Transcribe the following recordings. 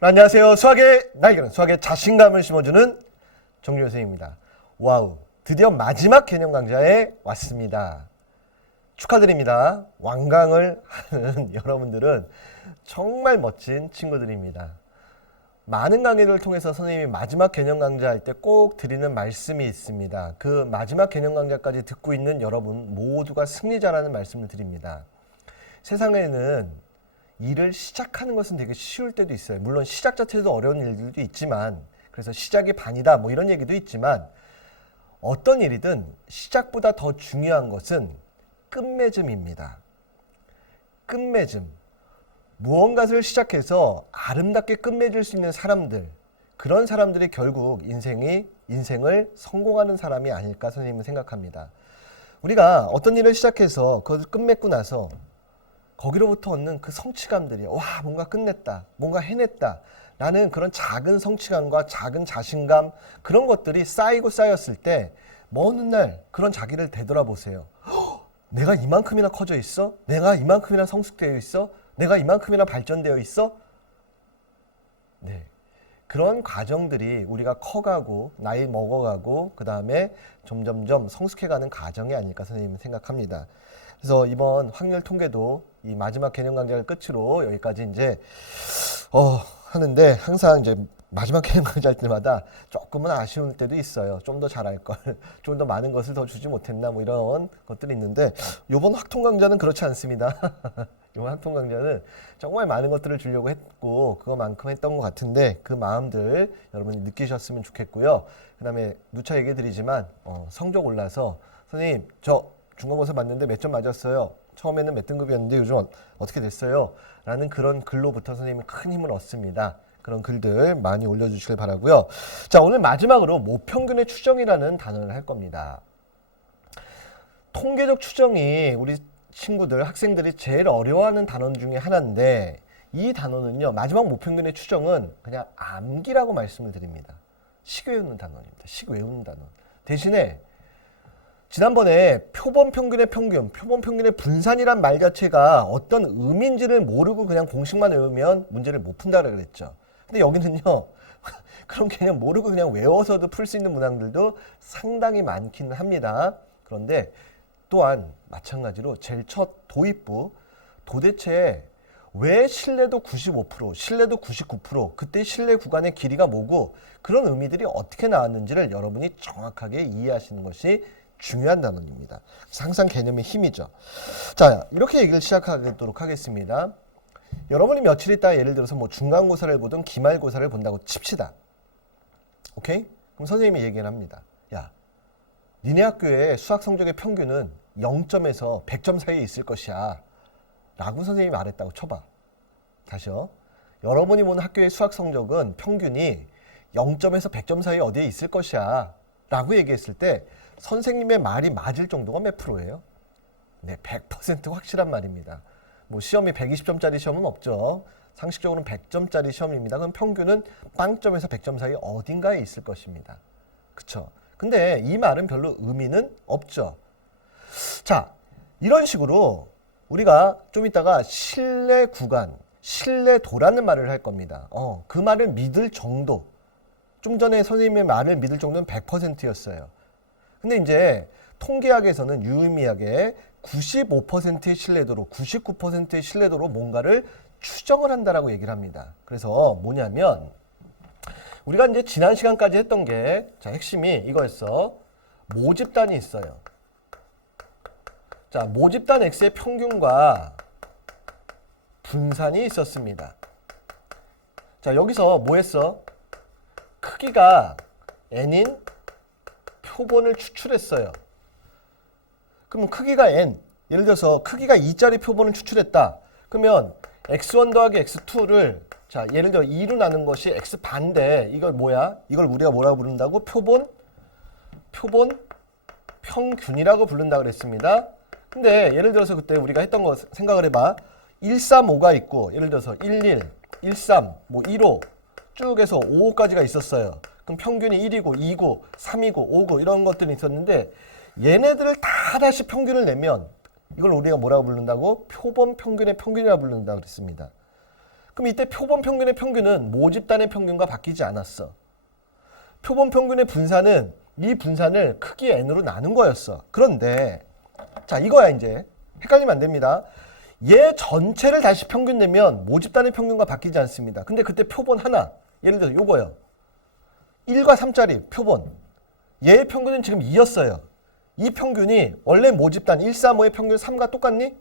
안녕하세요. 수학의 날개는 수학의 자신감을 심어주는 정준호 선생님입니다. 와우, 드디어 마지막 개념 강좌에 왔습니다. 축하드립니다. 완강을 하는 여러분들은 정말 멋진 친구들입니다. 많은 강의를 통해서 선생님이 마지막 개념 강좌할 때 꼭 드리는 말씀이 있습니다. 그 마지막 개념 강좌까지 듣고 있는 여러분 모두가 승리자라는 말씀을 드립니다. 세상에는 일을 시작하는 것은 되게 쉬울 때도 있어요. 물론 시작 자체도 어려운 일들도 있지만, 그래서 시작이 반이다 뭐 이런 얘기도 있지만, 어떤 일이든 시작보다 더 중요한 것은 끝맺음입니다. 끝맺음. 무언가를 시작해서 아름답게 끝맺을 수 있는 사람들, 그런 사람들이 결국 인생을 성공하는 사람이 아닐까 선생님은 생각합니다. 우리가 어떤 일을 시작해서 그것을 끝맺고 나서 거기로부터 얻는 그 성취감들이 와 뭔가 끝냈다, 뭔가 해냈다 라는 그런 작은 성취감과 작은 자신감, 그런 것들이 쌓이고 쌓였을 때 먼 훗날 그런 자기를 되돌아보세요. 내가 이만큼이나 커져 있어? 내가 이만큼이나 성숙되어 있어? 내가 이만큼이나 발전되어 있어? 네, 그런 과정들이 우리가 커가고 나이 먹어가고 그 다음에 점점점 성숙해가는 과정이 아닐까 선생님은 생각합니다. 그래서 이번 확률 통계도 이 마지막 개념 강좌를 끝으로 여기까지 이제 하는데, 항상 이제 마지막 개념 강좌 할 때마다 조금은 아쉬울 때도 있어요. 좀 더 잘할 걸, 좀 더 많은 것을 더 주지 못했나 뭐 이런 것들이 있는데, 이번 확통 강좌는 그렇지 않습니다. 이번 확통 강좌는 정말 많은 것들을 주려고 했고 그거만큼 했던 것 같은데, 그 마음들 여러분이 느끼셨으면 좋겠고요. 그 다음에 누차 얘기 드리지만 성적 올라서 선생님 저 중간고사 봤는데 몇 점 맞았어요. 처음에는 몇 등급이었는데 요즘 어떻게 됐어요? 라는 그런 글로부터 선생님은 큰 힘을 얻습니다. 그런 글들 많이 올려주시길 바라고요. 자, 오늘 마지막으로 모평균의 추정이라는 단어를 할 겁니다. 통계적 추정이 우리 친구들, 학생들이 제일 어려워하는 단어 중에 하나인데, 이 단어는요, 마지막 모평균의 추정은 그냥 암기라고 말씀을 드립니다. 식 외우는 단어입니다. 식 외우는 단어. 대신에 지난번에 표본 평균의 평균, 표본 평균의 분산이란 말 자체가 어떤 의미인지를 모르고 그냥 공식만 외우면 문제를 못 푼다고 그랬죠. 근데 여기는요, 그런 개념 모르고 그냥 외워서도 풀 수 있는 문항들도 상당히 많긴 합니다. 그런데 또한 마찬가지로 제일 첫 도입부, 도대체 왜 신뢰도 95%, 신뢰도 99%, 그때 신뢰 구간의 길이가 뭐고 그런 의미들이 어떻게 나왔는지를 여러분이 정확하게 이해하시는 것이 중요한 단원입니다. 항상 개념의 힘이죠. 자, 이렇게 얘기를 시작하도록 하겠습니다. 여러분이 며칠 있다 예를 들어서 뭐 중간고사를 보든 기말고사를 본다고 칩시다. 오케이? 그럼 선생님이 얘기를 합니다. 야, 니네 학교의 수학 성적의 평균은 0점에서 100점 사이에 있을 것이야 라고 선생님이 말했다고 쳐봐. 다시요. 여러분이 보는 학교의 수학 성적은 평균이 0점에서 100점 사이에 어디에 있을 것이야 라고 얘기했을 때 선생님의 말이 맞을 정도가 몇 프로예요? 네, 100% 확실한 말입니다. 뭐 시험이 120점짜리 시험은 없죠. 상식적으로는 100점짜리 시험입니다. 그럼 평균은 0점에서 100점 사이 어딘가에 있을 것입니다. 그쵸? 근데 이 말은 별로 의미는 없죠. 자, 이런 식으로 우리가 좀 이따가 신뢰 구간, 신뢰도라는 말을 할 겁니다. 그 말을 믿을 정도. 좀 전에 선생님의 말을 믿을 정도는 100%였어요. 근데 이제 통계학에서는 유의미하게 95%의 신뢰도로, 99%의 신뢰도로 뭔가를 추정을 한다라고 얘기를 합니다. 그래서 뭐냐면 우리가 이제 지난 시간까지 했던 게, 자, 핵심이 이거였어. 모집단이 있어요. 자, 모집단 X의 평균과 분산이 있었습니다. 자, 여기서 뭐 했어? 크기가 n인 표본을 추출했어요. 그럼 크기가 n, 예를 들어서 크기가 2짜리 표본을 추출했다. 그러면 x1 더하기 x2를, 자, 예를 들어 2로 나눈 것이 x반대. 이걸 뭐야? 이걸 우리가 뭐라고 부른다고? 표본 평균이라고 부른다고 그랬습니다. 근데 예를 들어서 그때 우리가 했던 거 생각을 해봐. 135가 있고, 예를 들어서 11, 13, 뭐 15 쭉 해서 55까지가 있었어요. 그럼 평균이 1이고 2고 3이고 5고 이런 것들이 있었는데, 얘네들을 다 다시 평균을 내면 이걸 우리가 뭐라고 부른다고? 표본 평균의 평균이라고 부른다고 그랬습니다. 그럼 이때 표본 평균의 평균은 모집단의 평균과 바뀌지 않았어. 표본 평균의 분산은 이 분산을 크기 n으로 나눈 거였어. 그런데 자 이거야 이제 헷갈리면 안 됩니다. 얘 전체를 다시 평균 내면 모집단의 평균과 바뀌지 않습니다. 근데 그때 표본 하나, 예를 들어 요거요. 1과 3짜리 표본. 얘의 평균은 지금 2였어요. 이 평균이 원래 모집단 1, 3, 5의 평균 3과 똑같니?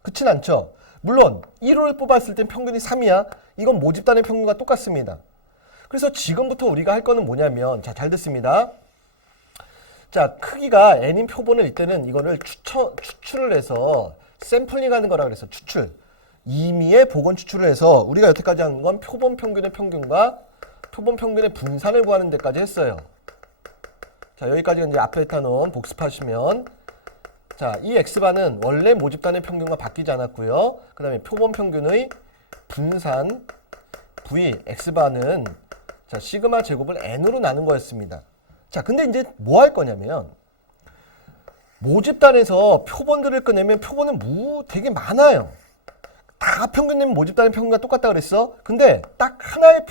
그렇진 않죠. 물론 1호를 뽑았을 땐 평균이 3이야. 이건 모집단의 평균과 똑같습니다. 그래서 지금부터 우리가 할 거는 뭐냐면 자, 잘 듣습니다. 자, 크기가 n인 표본을 이때는 이거를 추출을 해서 샘플링 하는 거라 그래서 추출. 임의의 복원 추출을 해서 우리가 여태까지 한 건 표본 평균의 평균과 표본 평균의 분산을 구하는 데까지 했어요. 자, 여기까지 이제 앞에 타놓은 복습하시면 자, 이 x바는 원래 모집단의 평균과 바뀌지 않았고요. 그 다음에 표본 평균의 분산 v x바는 자, 시그마 제곱을 n으로 나눈 거였습니다. 자, 근데 이제 뭐 할 거냐면 모집단에서 표본들을 꺼내면 표본은 되게 많아요. 다 평균 내면 모집단의 평균과 똑같다 그랬어. 근데 딱 하나의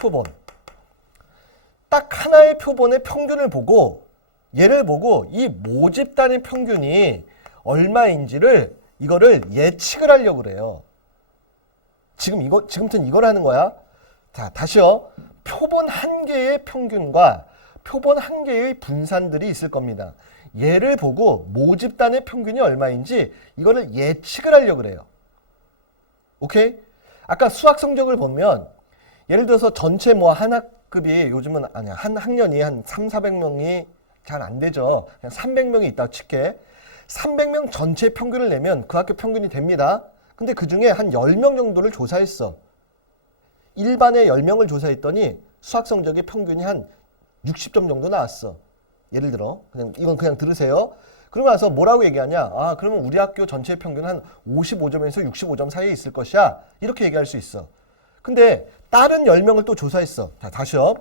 표본의 평균을 보고 얘를 보고 이 모집단의 평균이 얼마인지를 이거를 예측을 하려고 그래요. 지금부터는 이걸 하는 거야. 자, 다시요. 표본 한 개의 평균과 표본 한 개의 분산들이 있을 겁니다. 얘를 보고 모집단의 평균이 얼마인지 이거를 예측을 하려고 그래요. 오케이? 아까 수학 성적을 보면 예를 들어서 전체 뭐 한 학급이 요즘은 아니야. 한 학년이 한 300~400명이 잘 안 되죠. 그냥 300명이 있다고 칠게. 300명 전체 평균을 내면 그 학교 평균이 됩니다. 근데 그 중에 한 10명 정도를 조사했어. 일반에 10명을 조사했더니 수학 성적의 평균이 한 60점 정도 나왔어. 예를 들어 이건 그냥 들으세요. 그러고 나서 뭐라고 얘기하냐? 아, 그러면 우리 학교 전체 평균은 한 55점에서 65점 사이에 있을 것이야. 이렇게 얘기할 수 있어. 근데 다른 10명을 또 조사했어. 자, 다시요.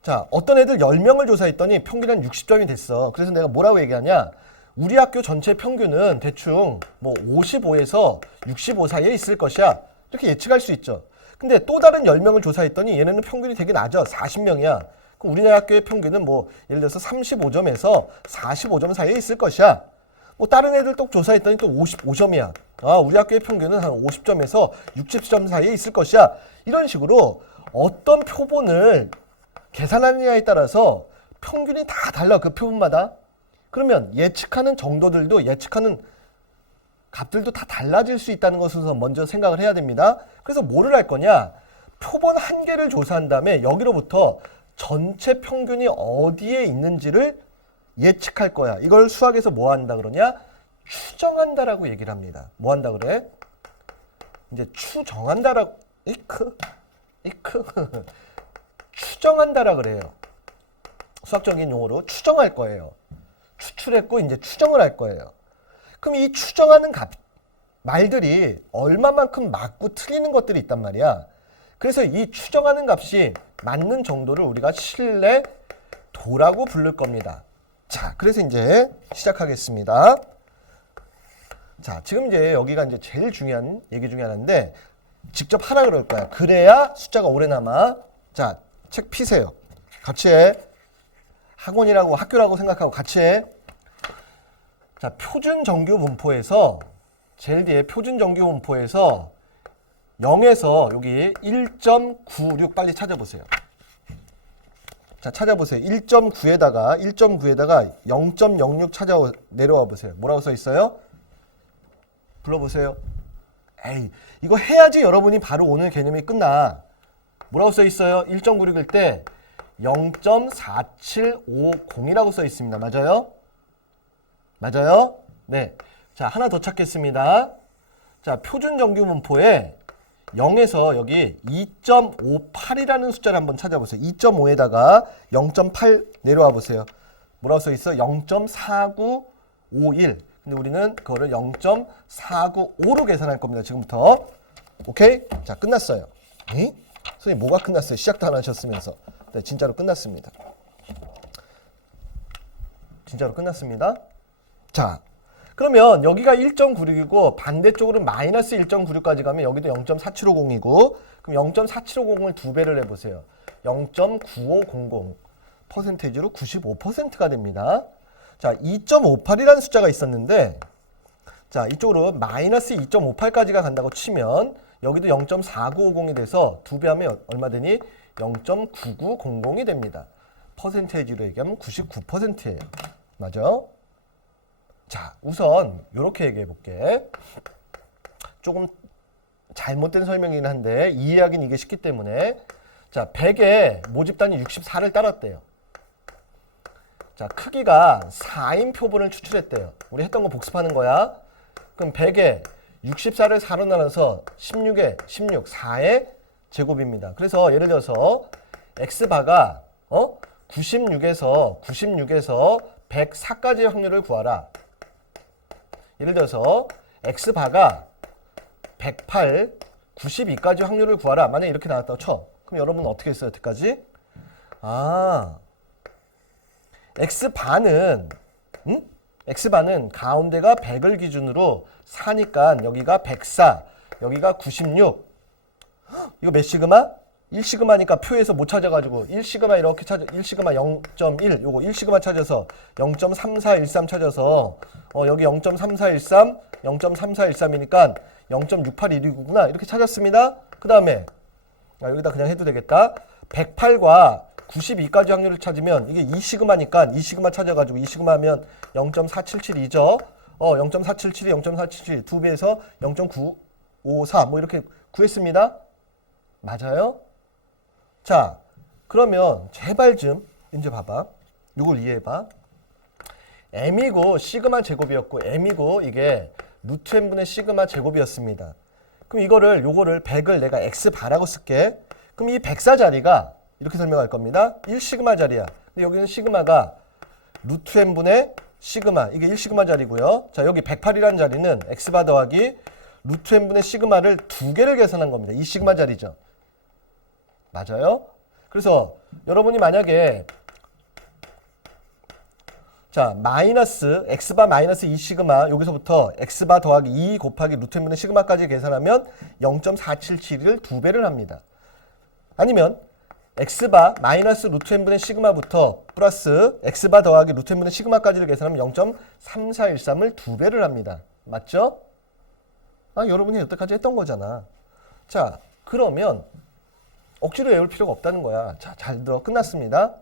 자, 어떤 애들 10명을 조사했더니 평균 한 60점이 됐어. 그래서 내가 뭐라고 얘기하냐? 우리 학교 전체 평균은 대충 뭐 55에서 65 사이에 있을 것이야. 이렇게 예측할 수 있죠. 근데 또 다른 10명을 조사했더니 얘네는 평균이 되게 낮아. 40명이야. 그럼 우리나라 학교의 평균은 뭐 예를 들어서 35점에서 45점 사이에 있을 것이야. 뭐 다른 애들 또 조사했더니 또 55점이야. 아, 우리 학교의 평균은 한 50점에서 60점 사이에 있을 것이야. 이런 식으로 어떤 표본을 계산하느냐에 따라서 평균이 다 달라. 그 표본마다. 그러면 예측하는 정도들도 예측하는 값들도 다 달라질 수 있다는 것을 먼저 생각을 해야 됩니다. 그래서 뭐를 할 거냐? 표본 한 개를 조사한 다음에 여기로부터 전체 평균이 어디에 있는지를 예측할 거야. 이걸 수학에서 뭐 한다 그러냐? 추정한다라고 얘기를 합니다. 뭐 한다 그래? 이제 추정한다라고 이크 추정한다라 그래요. 수학적인 용어로 추정할 거예요. 추출했고 이제 추정을 할 거예요. 그럼 이 추정하는 말들이 얼마만큼 맞고 틀리는 것들이 있단 말이야. 그래서 이 추정하는 값이 맞는 정도를 우리가 신뢰도라고 부를 겁니다. 자, 그래서 이제 시작하겠습니다. 자, 지금 이제 여기가 이제 제일 중요한 얘기 중에 하나인데 직접 하라 그럴 거야. 그래야 숫자가 오래 남아. 자, 책 피세요. 같이 해. 학원이라고 학교라고 생각하고 같이 해. 자, 표준 정규 분포에서 제일 뒤에 표준 정규 분포에서 0에서 여기 1.96 빨리 찾아보세요. 자, 찾아보세요. 1.9에다가 0.06 찾아 내려와 보세요. 뭐라고 써 있어요? 불러보세요. 에이, 이거 해야지 여러분이 바로 오늘 개념이 끝나. 뭐라고 써 있어요? 1.96일 때 0.4750이라고 써 있습니다. 맞아요? 맞아요? 네. 자, 하나 더 찾겠습니다. 자, 표준 정규 분포에 0에서 여기 2.58이라는 숫자를 한번 찾아보세요. 2.5에다가 0.8 내려와 보세요. 뭐라고 써 있어? 0.4951. 근데 우리는 그거를 0.495로 계산할 겁니다. 지금부터. 오케이? 자, 끝났어요. 응? 선생님, 뭐가 끝났어요? 시작도 안 하셨으면서. 네, 진짜로 끝났습니다. 진짜로 끝났습니다. 자, 그러면 여기가 1.96이고 반대쪽으로 마이너스 1.96까지 가면 여기도 0.4750이고 그럼 0.4750을 두 배를 해보세요. 0.9500 퍼센테이지로 95%가 됩니다. 자, 2.58이라는 숫자가 있었는데 자, 이쪽으로 마이너스 2.58까지가 간다고 치면 여기도 0.4950이 돼서 두 배 하면 얼마 되니? 0.9900이 됩니다. 퍼센테이지로 얘기하면 99%예요. 맞아? 자, 우선 이렇게 얘기해 볼게. 조금 잘못된 설명이긴 한데 이해하긴 이게 쉽기 때문에 자, 100에 모집단이 64를 따랐대요. 자, 크기가 4인 표본을 추출했대요. 우리 했던 거 복습하는 거야. 그럼 100에 64를 4로 나눠서 16에 16, 4의 제곱입니다. 그래서 예를 들어서 x바가 96에서 104까지의 확률을 구하라. 예를 들어서 x바가 108, 92까지 확률을 구하라. 만약에 이렇게 나왔다고 쳐. 그럼 여러분은 어떻게 했어요? 여태까지? x바는 x바는 가운데가 100을 기준으로 4니까 여기가 104, 여기가 96. 이거 몇 시그마? 1시그마니까 표에서 못 찾아가지고 1시그마 이렇게 찾아 1시그마 0.1 요거 1시그마 찾아서 0.3413 찾아서 여기 0.3413 0.3413이니까 0.6819구나 이렇게 찾았습니다. 그 다음에 여기다 그냥 해도 되겠다. 108과 92까지 확률을 찾으면 이게 2시그마니까 2시그마 찾아가지고 2시그마 하면 0.477이죠. 0.477이 0.477 두 배에서 0.954 뭐 이렇게 구했습니다. 맞아요? 자, 그러면 제발 좀 이제 봐봐. 이걸 이해해봐. m이고 시그마 제곱이었고 m이고 이게 루트 n분의 시그마 제곱이었습니다. 그럼 요거를 100을 내가 x바라고 쓸게. 그럼 이 104 자리가 이렇게 설명할 겁니다. 1시그마 자리야. 근데 여기는 시그마가 루트 n분의 시그마. 이게 1시그마 자리고요. 자, 여기 108이라는 자리는 x바 더하기 루트 n분의 시그마를 두 개를 계산한 겁니다. 2시그마 자리죠. 맞아요? 그래서 여러분이 만약에 자, 마이너스 x바 마이너스 2시그마 여기서부터 x바 더하기 2 곱하기 루트 n분의 시그마까지 계산하면 0.477을 두 배를 합니다. 아니면 x바 마이너스 루트 n분의 시그마부터 플러스 x바 더하기 루트 n분의 시그마까지를 계산하면 0.3413을 두 배를 합니다. 맞죠? 여러분이 여태까지 했던 거잖아. 자, 그러면 억지로 외울 필요가 없다는 거야. 자, 잘 들어. 끝났습니다.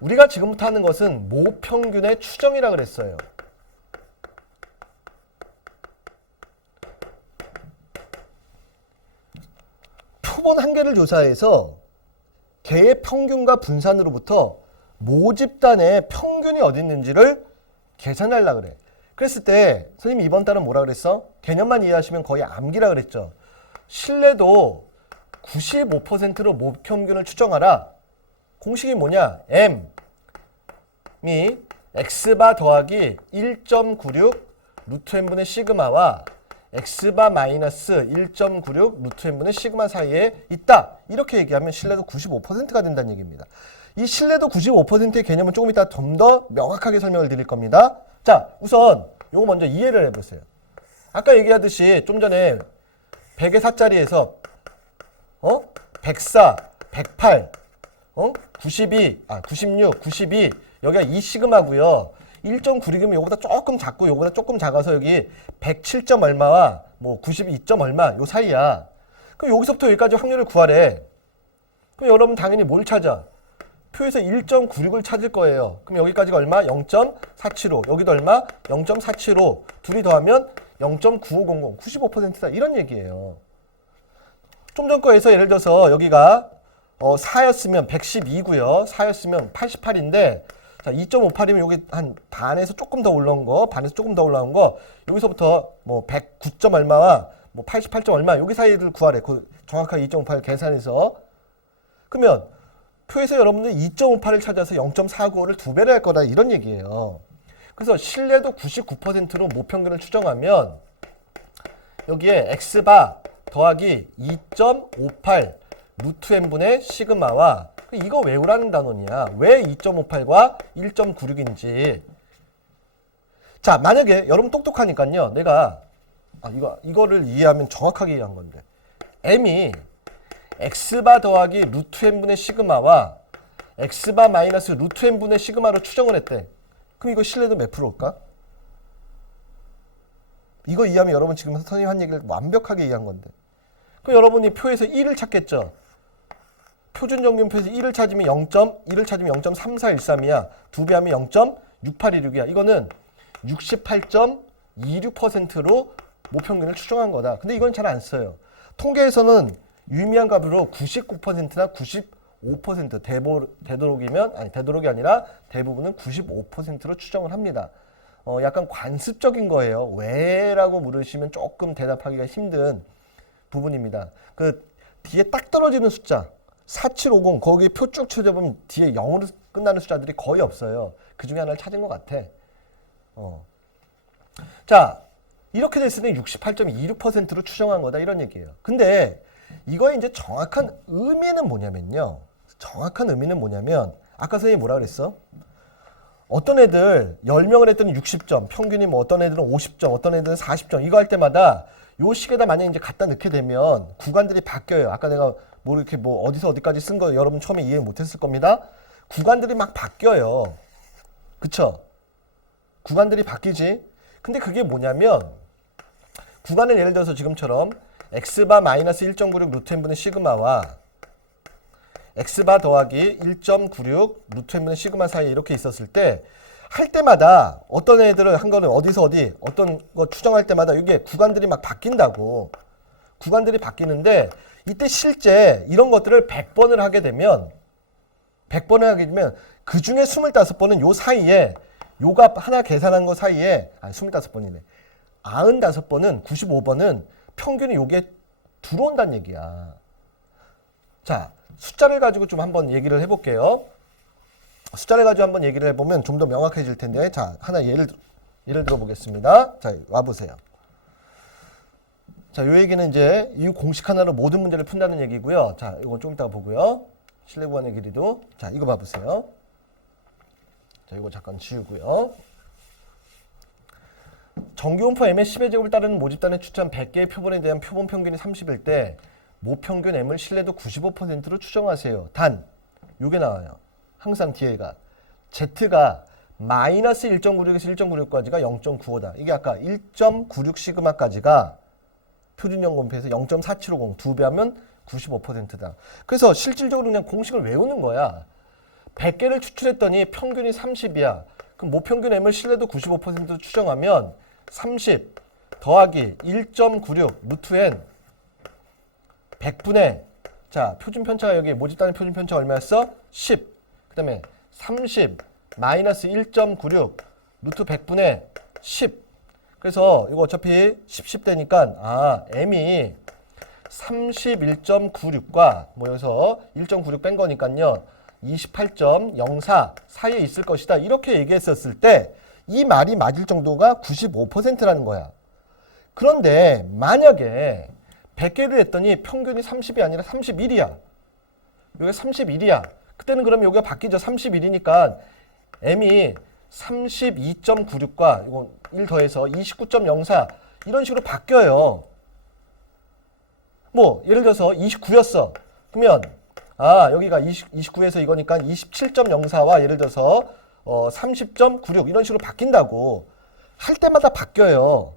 우리가 지금부터 하는 것은 모평균의 추정이라 그랬어요. 표본 한 개를 조사해서 개의 평균과 분산으로부터 모집단의 평균이 어디 있는지를 계산하려고 그래. 그랬을 때 선생님이 이번 달은 뭐라 그랬어? 개념만 이해하시면 거의 암기라 그랬죠. 신뢰도 95%로 모평균을 추정하라. 공식이 뭐냐? m이 x바 더하기 1.96 루트 n분의 시그마와 x바 마이너스 1.96 루트 n분의 시그마 사이에 있다. 이렇게 얘기하면 신뢰도 95%가 된다는 얘기입니다. 이 신뢰도 95%의 개념은 조금 이따 좀 더 명확하게 설명을 드릴 겁니다. 자, 우선 요거 먼저 이해를 해보세요. 아까 얘기하듯이 좀 전에 100의 4자리에서 104, 108, 92, 96, 92 여기가 2시그마고요. 1.96이면 요거보다 조금 작고 요거보다 조금 작아서 여기 107점 얼마와 뭐 92점 얼마 요 사이야. 그럼 여기서부터 여기까지 확률을 구하래. 그럼 여러분 당연히 뭘 찾아? 표에서 1.96을 찾을 거예요. 그럼 여기까지가 얼마? 0.475. 여기도 얼마? 0.475. 둘이 더하면 0.9500. 95%다. 이런 얘기예요. 좀 전 거에서 예를 들어서 여기가 4였으면 112고요. 4였으면 88인데 자, 2.58이면 여기 한 반에서 조금 더 올라온 거, 반에서 조금 더 올라온 거 여기서부터 뭐 109점 얼마와 뭐 88점 얼마 여기 사이를 구하래. 그 정확하게 2.58을 계산해서. 그러면 표에서 여러분들이 2.58을 찾아서 0.495를 두 배를 할 거다 이런 얘기예요. 그래서 신뢰도 99%로 모평균을 추정하면 여기에 x바 더하기 2.58 루트 n분의 시그마와 이거 외우라는 단원이야. 왜 2.58과 1.96인지. 자, 만약에 여러분 똑똑하니까요. 내가 이거를 이해하면 정확하게 이해한 건데. m이 x바 더하기 루트 n분의 시그마와 x바 마이너스 루트 n분의 시그마로 추정을 했대. 그럼 이거 신뢰도 몇 프로일까? 이거 이해하면 여러분 지금 선생님 한 얘기를 완벽하게 이해한 건데. 그럼 여러분이 표에서 1을 찾겠죠. 표준정규표에서 1을 찾으면 0.3413이야. 2배 하면 0.6826이야. 이거는 68.26%로 모평균을 추정한 거다. 근데 이건 잘 안 써요. 통계에서는 유의미한 값으로 99%나 95% 되도록이 아니라 대부분은 95%로 추정을 합니다. 약간 관습적인 거예요. 왜라고 물으시면 조금 대답하기가 힘든 부분입니다. 그 뒤에 딱 떨어지는 숫자 4750 거기 표 쭉 쳐져보면 뒤에 0으로 끝나는 숫자들이 거의 없어요. 그 중에 하나를 찾은 것 같아. 자, 이렇게 됐으니 68.26%로 추정한 거다 이런 얘기예요. 근데 이거의 이제 정확한 의미는 뭐냐면 아까 선생님이 뭐라 그랬어? 어떤 애들 10명을 했더니 60점, 평균이 뭐 어떤 애들은 50점, 어떤 애들은 40점 이거 할 때마다 요 식에다 만약에 이제 갖다 넣게 되면 구간들이 바뀌어요. 아까 내가 뭐 이렇게 뭐 어디서 어디까지 쓴 거 여러분 처음에 이해 못했을 겁니다. 구간들이 막 바뀌어요. 그쵸? 구간들이 바뀌지. 근데 그게 뭐냐면 구간을 예를 들어서 지금처럼 x바 마이너스 1.96 루트 n분의 시그마와 x바 더하기 1.96 루트 n분의 시그마 사이에 이렇게 있었을 때 할 때마다 어떤 애들을 한 거는 어디서 어떤 거 추정할 때마다 이게 구간들이 막 바뀐다고. 구간들이 바뀌는데 이때 실제 이런 것들을 100번을 하게 되면 그 중에 25번은 요 사이에 요 값 하나 계산한 거 사이에 25번이네. 95번은 95번은 평균이 요게 들어온다는 얘기야. 자, 숫자를 가지고 좀 한번 얘기를 해볼게요. 숫자를 가지고 한번 얘기를 해보면 좀 더 명확해질 텐데, 자, 하나 예를 들어보겠습니다. 자, 와보세요. 자, 요 얘기는 이제 이 공식 하나로 모든 문제를 푼다는 얘기고요. 자, 이건 좀 이따가 보고요. 실내 구간의 길이도. 자, 이거 봐보세요. 자, 이거 잠깐 지우고요. 정규분포 m의 10의 제곱을 따르는 모집단의 추천 100개의 표본에 대한 표본 평균이 30일 때 모평균 m을 신뢰도 95%로 추정하세요. 단, 요게 나와요. 항상 뒤에가 z가 마이너스 1.96에서 1.96까지가 0.95다. 이게 아까 1.96 시그마까지가 표준연금표에서 0.4750 2배 하면 95%다. 그래서 실질적으로 그냥 공식을 외우는 거야. 100개를 추출했더니 평균이 30이야. 그럼 모평균 m을 신뢰도 95%로 추정하면 30 더하기 1.96 루트 n 100분의 자 표준편차가 여기 모집단의 표준편차 얼마였어? 10. 그 다음에 30 마이너스 1.96 루트 100분의 10. 그래서 이거 어차피 10 되니까 m이 31.96과 뭐 여기서 1.96 뺀 거니까요. 28.04 사이에 있을 것이다. 이렇게 얘기했었을 때 이 말이 맞을 정도가 95%라는 거야. 그런데 만약에 100개를 했더니 평균이 30이 아니라 31이야. 여기가 31이야. 그때는 그러면 여기가 바뀌죠. 31이니까 m이 32.96과 이거 1 더해서 29.04 이런 식으로 바뀌어요. 뭐 예를 들어서 29였어. 그러면 여기가 29에서 이거니까 27.04와 예를 들어서 30.96 이런 식으로 바뀐다고. 할 때마다 바뀌어요.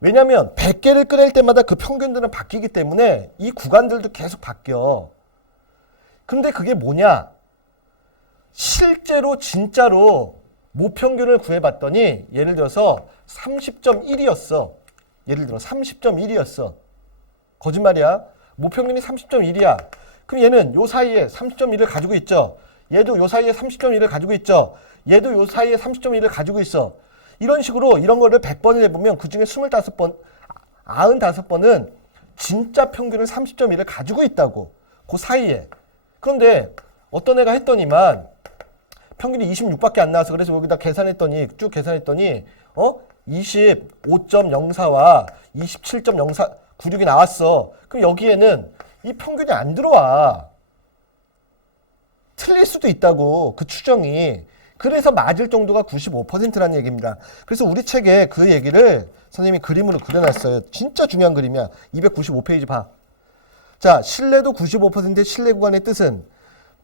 왜냐면 100개를 꺼낼 때마다 그 평균들은 바뀌기 때문에 이 구간들도 계속 바뀌어. 근데 그게 뭐냐? 실제로 진짜로 모평균을 구해봤더니 예를 들어서 30.1이었어. 예를 들어 30.1이었어. 거짓말이야. 모평균이 30.1이야. 그럼 얘는 요 사이에 30.1을 가지고 있죠. 얘도 요 사이에 30.1을 가지고 있죠. 얘도 요 사이에 30.1을 가지고 있어. 이런 식으로 이런 거를 100번을 해보면 그 중에 25번, 95번은 진짜 평균을 30.1을 가지고 있다고. 그 사이에. 그런데 어떤 애가 했더니만 평균이 26밖에 안 나와서 그래서 여기다 쭉 계산했더니 25.04와 27.04 96이 나왔어. 그럼 여기에는 이 평균이 안 들어와. 틀릴 수도 있다고 그 추정이. 그래서 맞을 정도가 95%라는 얘기입니다. 그래서 우리 책에 그 얘기를 선생님이 그림으로 그려놨어요. 진짜 중요한 그림이야. 295페이지 봐. 자, 신뢰도 95%의 신뢰 구간의 뜻은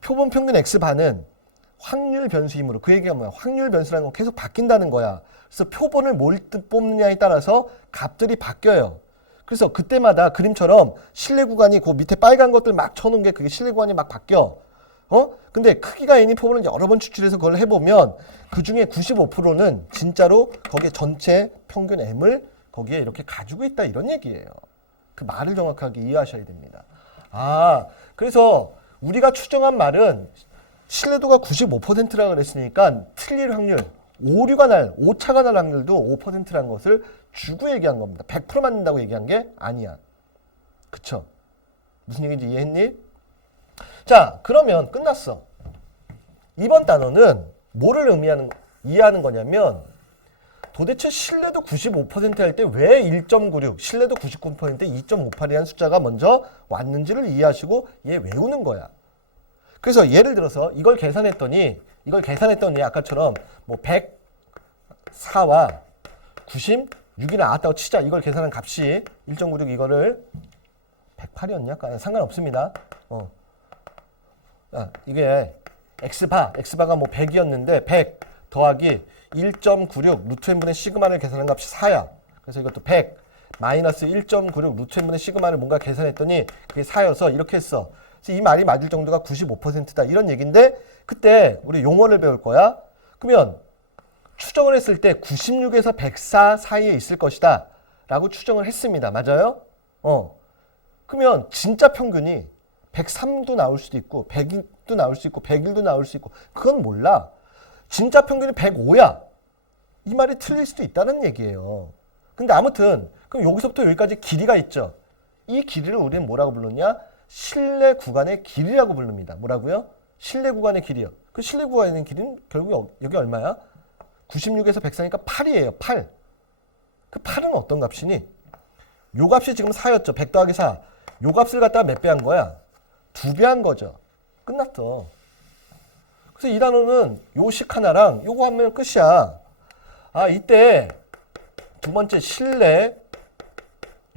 표본 평균 X반은 확률 변수이므로, 그 얘기가 뭐야? 확률 변수라는 건 계속 바뀐다는 거야. 그래서 표본을 뭘 뽑느냐에 따라서 값들이 바뀌어요. 그래서 그때마다 그림처럼 신뢰 구간이 그 밑에 빨간 것들 막 쳐놓은 게 그게 신뢰 구간이 막 바뀌어. 근데 크기가 n인 표본을 여러 번 추출해서 그걸 해보면 그 중에 95%는 진짜로 거기에 전체 평균 m을 거기에 이렇게 가지고 있다, 이런 얘기예요. 그 말을 정확하게 이해하셔야 됩니다. 아, 그래서 우리가 추정한 말은 신뢰도가 95%라고 그랬으니까 틀릴 확률, 오류가 날, 오차가 날 확률도 5%라는 것을 주고 얘기한 겁니다. 100% 맞는다고 얘기한 게 아니야. 그쵸? 무슨 얘기인지 이해했니? 자, 그러면 끝났어. 이번 단어는 뭐를 이해하는 거냐면, 도대체 신뢰도 95% 할 때 왜 1.96, 신뢰도 99%에 2.58이라는 숫자가 먼저 왔는지를 이해하시고 얘 외우는 거야. 그래서 예를 들어서 이걸 계산했더니 아까처럼 뭐 104와 96이 나왔다고 치자. 이걸 계산한 값이 1.96, 이거를 108이었냐? 상관없습니다. 이게 x바가 뭐 100이었는데 100 더하기 1.96 루트 n분의 시그마를 계산한 값이 4야. 그래서 이것도 100 마이너스 1.96 루트 n분의 시그마를 뭔가 계산했더니 그게 4여서 이렇게 했어. 그래서 이 말이 맞을 정도가 95%다, 이런 얘기인데, 그때 우리 용어를 배울 거야. 그러면 추정을 했을 때 96에서 104 사이에 있을 것이다 라고 추정을 했습니다. 맞아요? 그러면 진짜 평균이 103도 나올 수도 있고 100도 나올 수 있고 101도 나올 수 있고, 그건 몰라. 진짜 평균이 105야. 이 말이 틀릴 수도 있다는 얘기예요. 근데 아무튼 그럼 여기서부터 여기까지 길이가 있죠. 이 길이를 우리는 뭐라고 부르냐? 신뢰 구간의 길이라고 부릅니다. 뭐라고요? 신뢰 구간의 길이요. 그 신뢰 구간에 있는 길이는 결국 여기 얼마야? 96에서 104니까 8이에요. 8. 그 8은 어떤 값이니? 요 값이 지금 4였죠. 100 더하기 4. 요 값을 갖다가 몇 배 한 거야? 2배 한 거죠. 끝났어. 그래서 이 단어는 요 식 하나랑 요거 하면 끝이야. 아, 이때 두 번째 신뢰,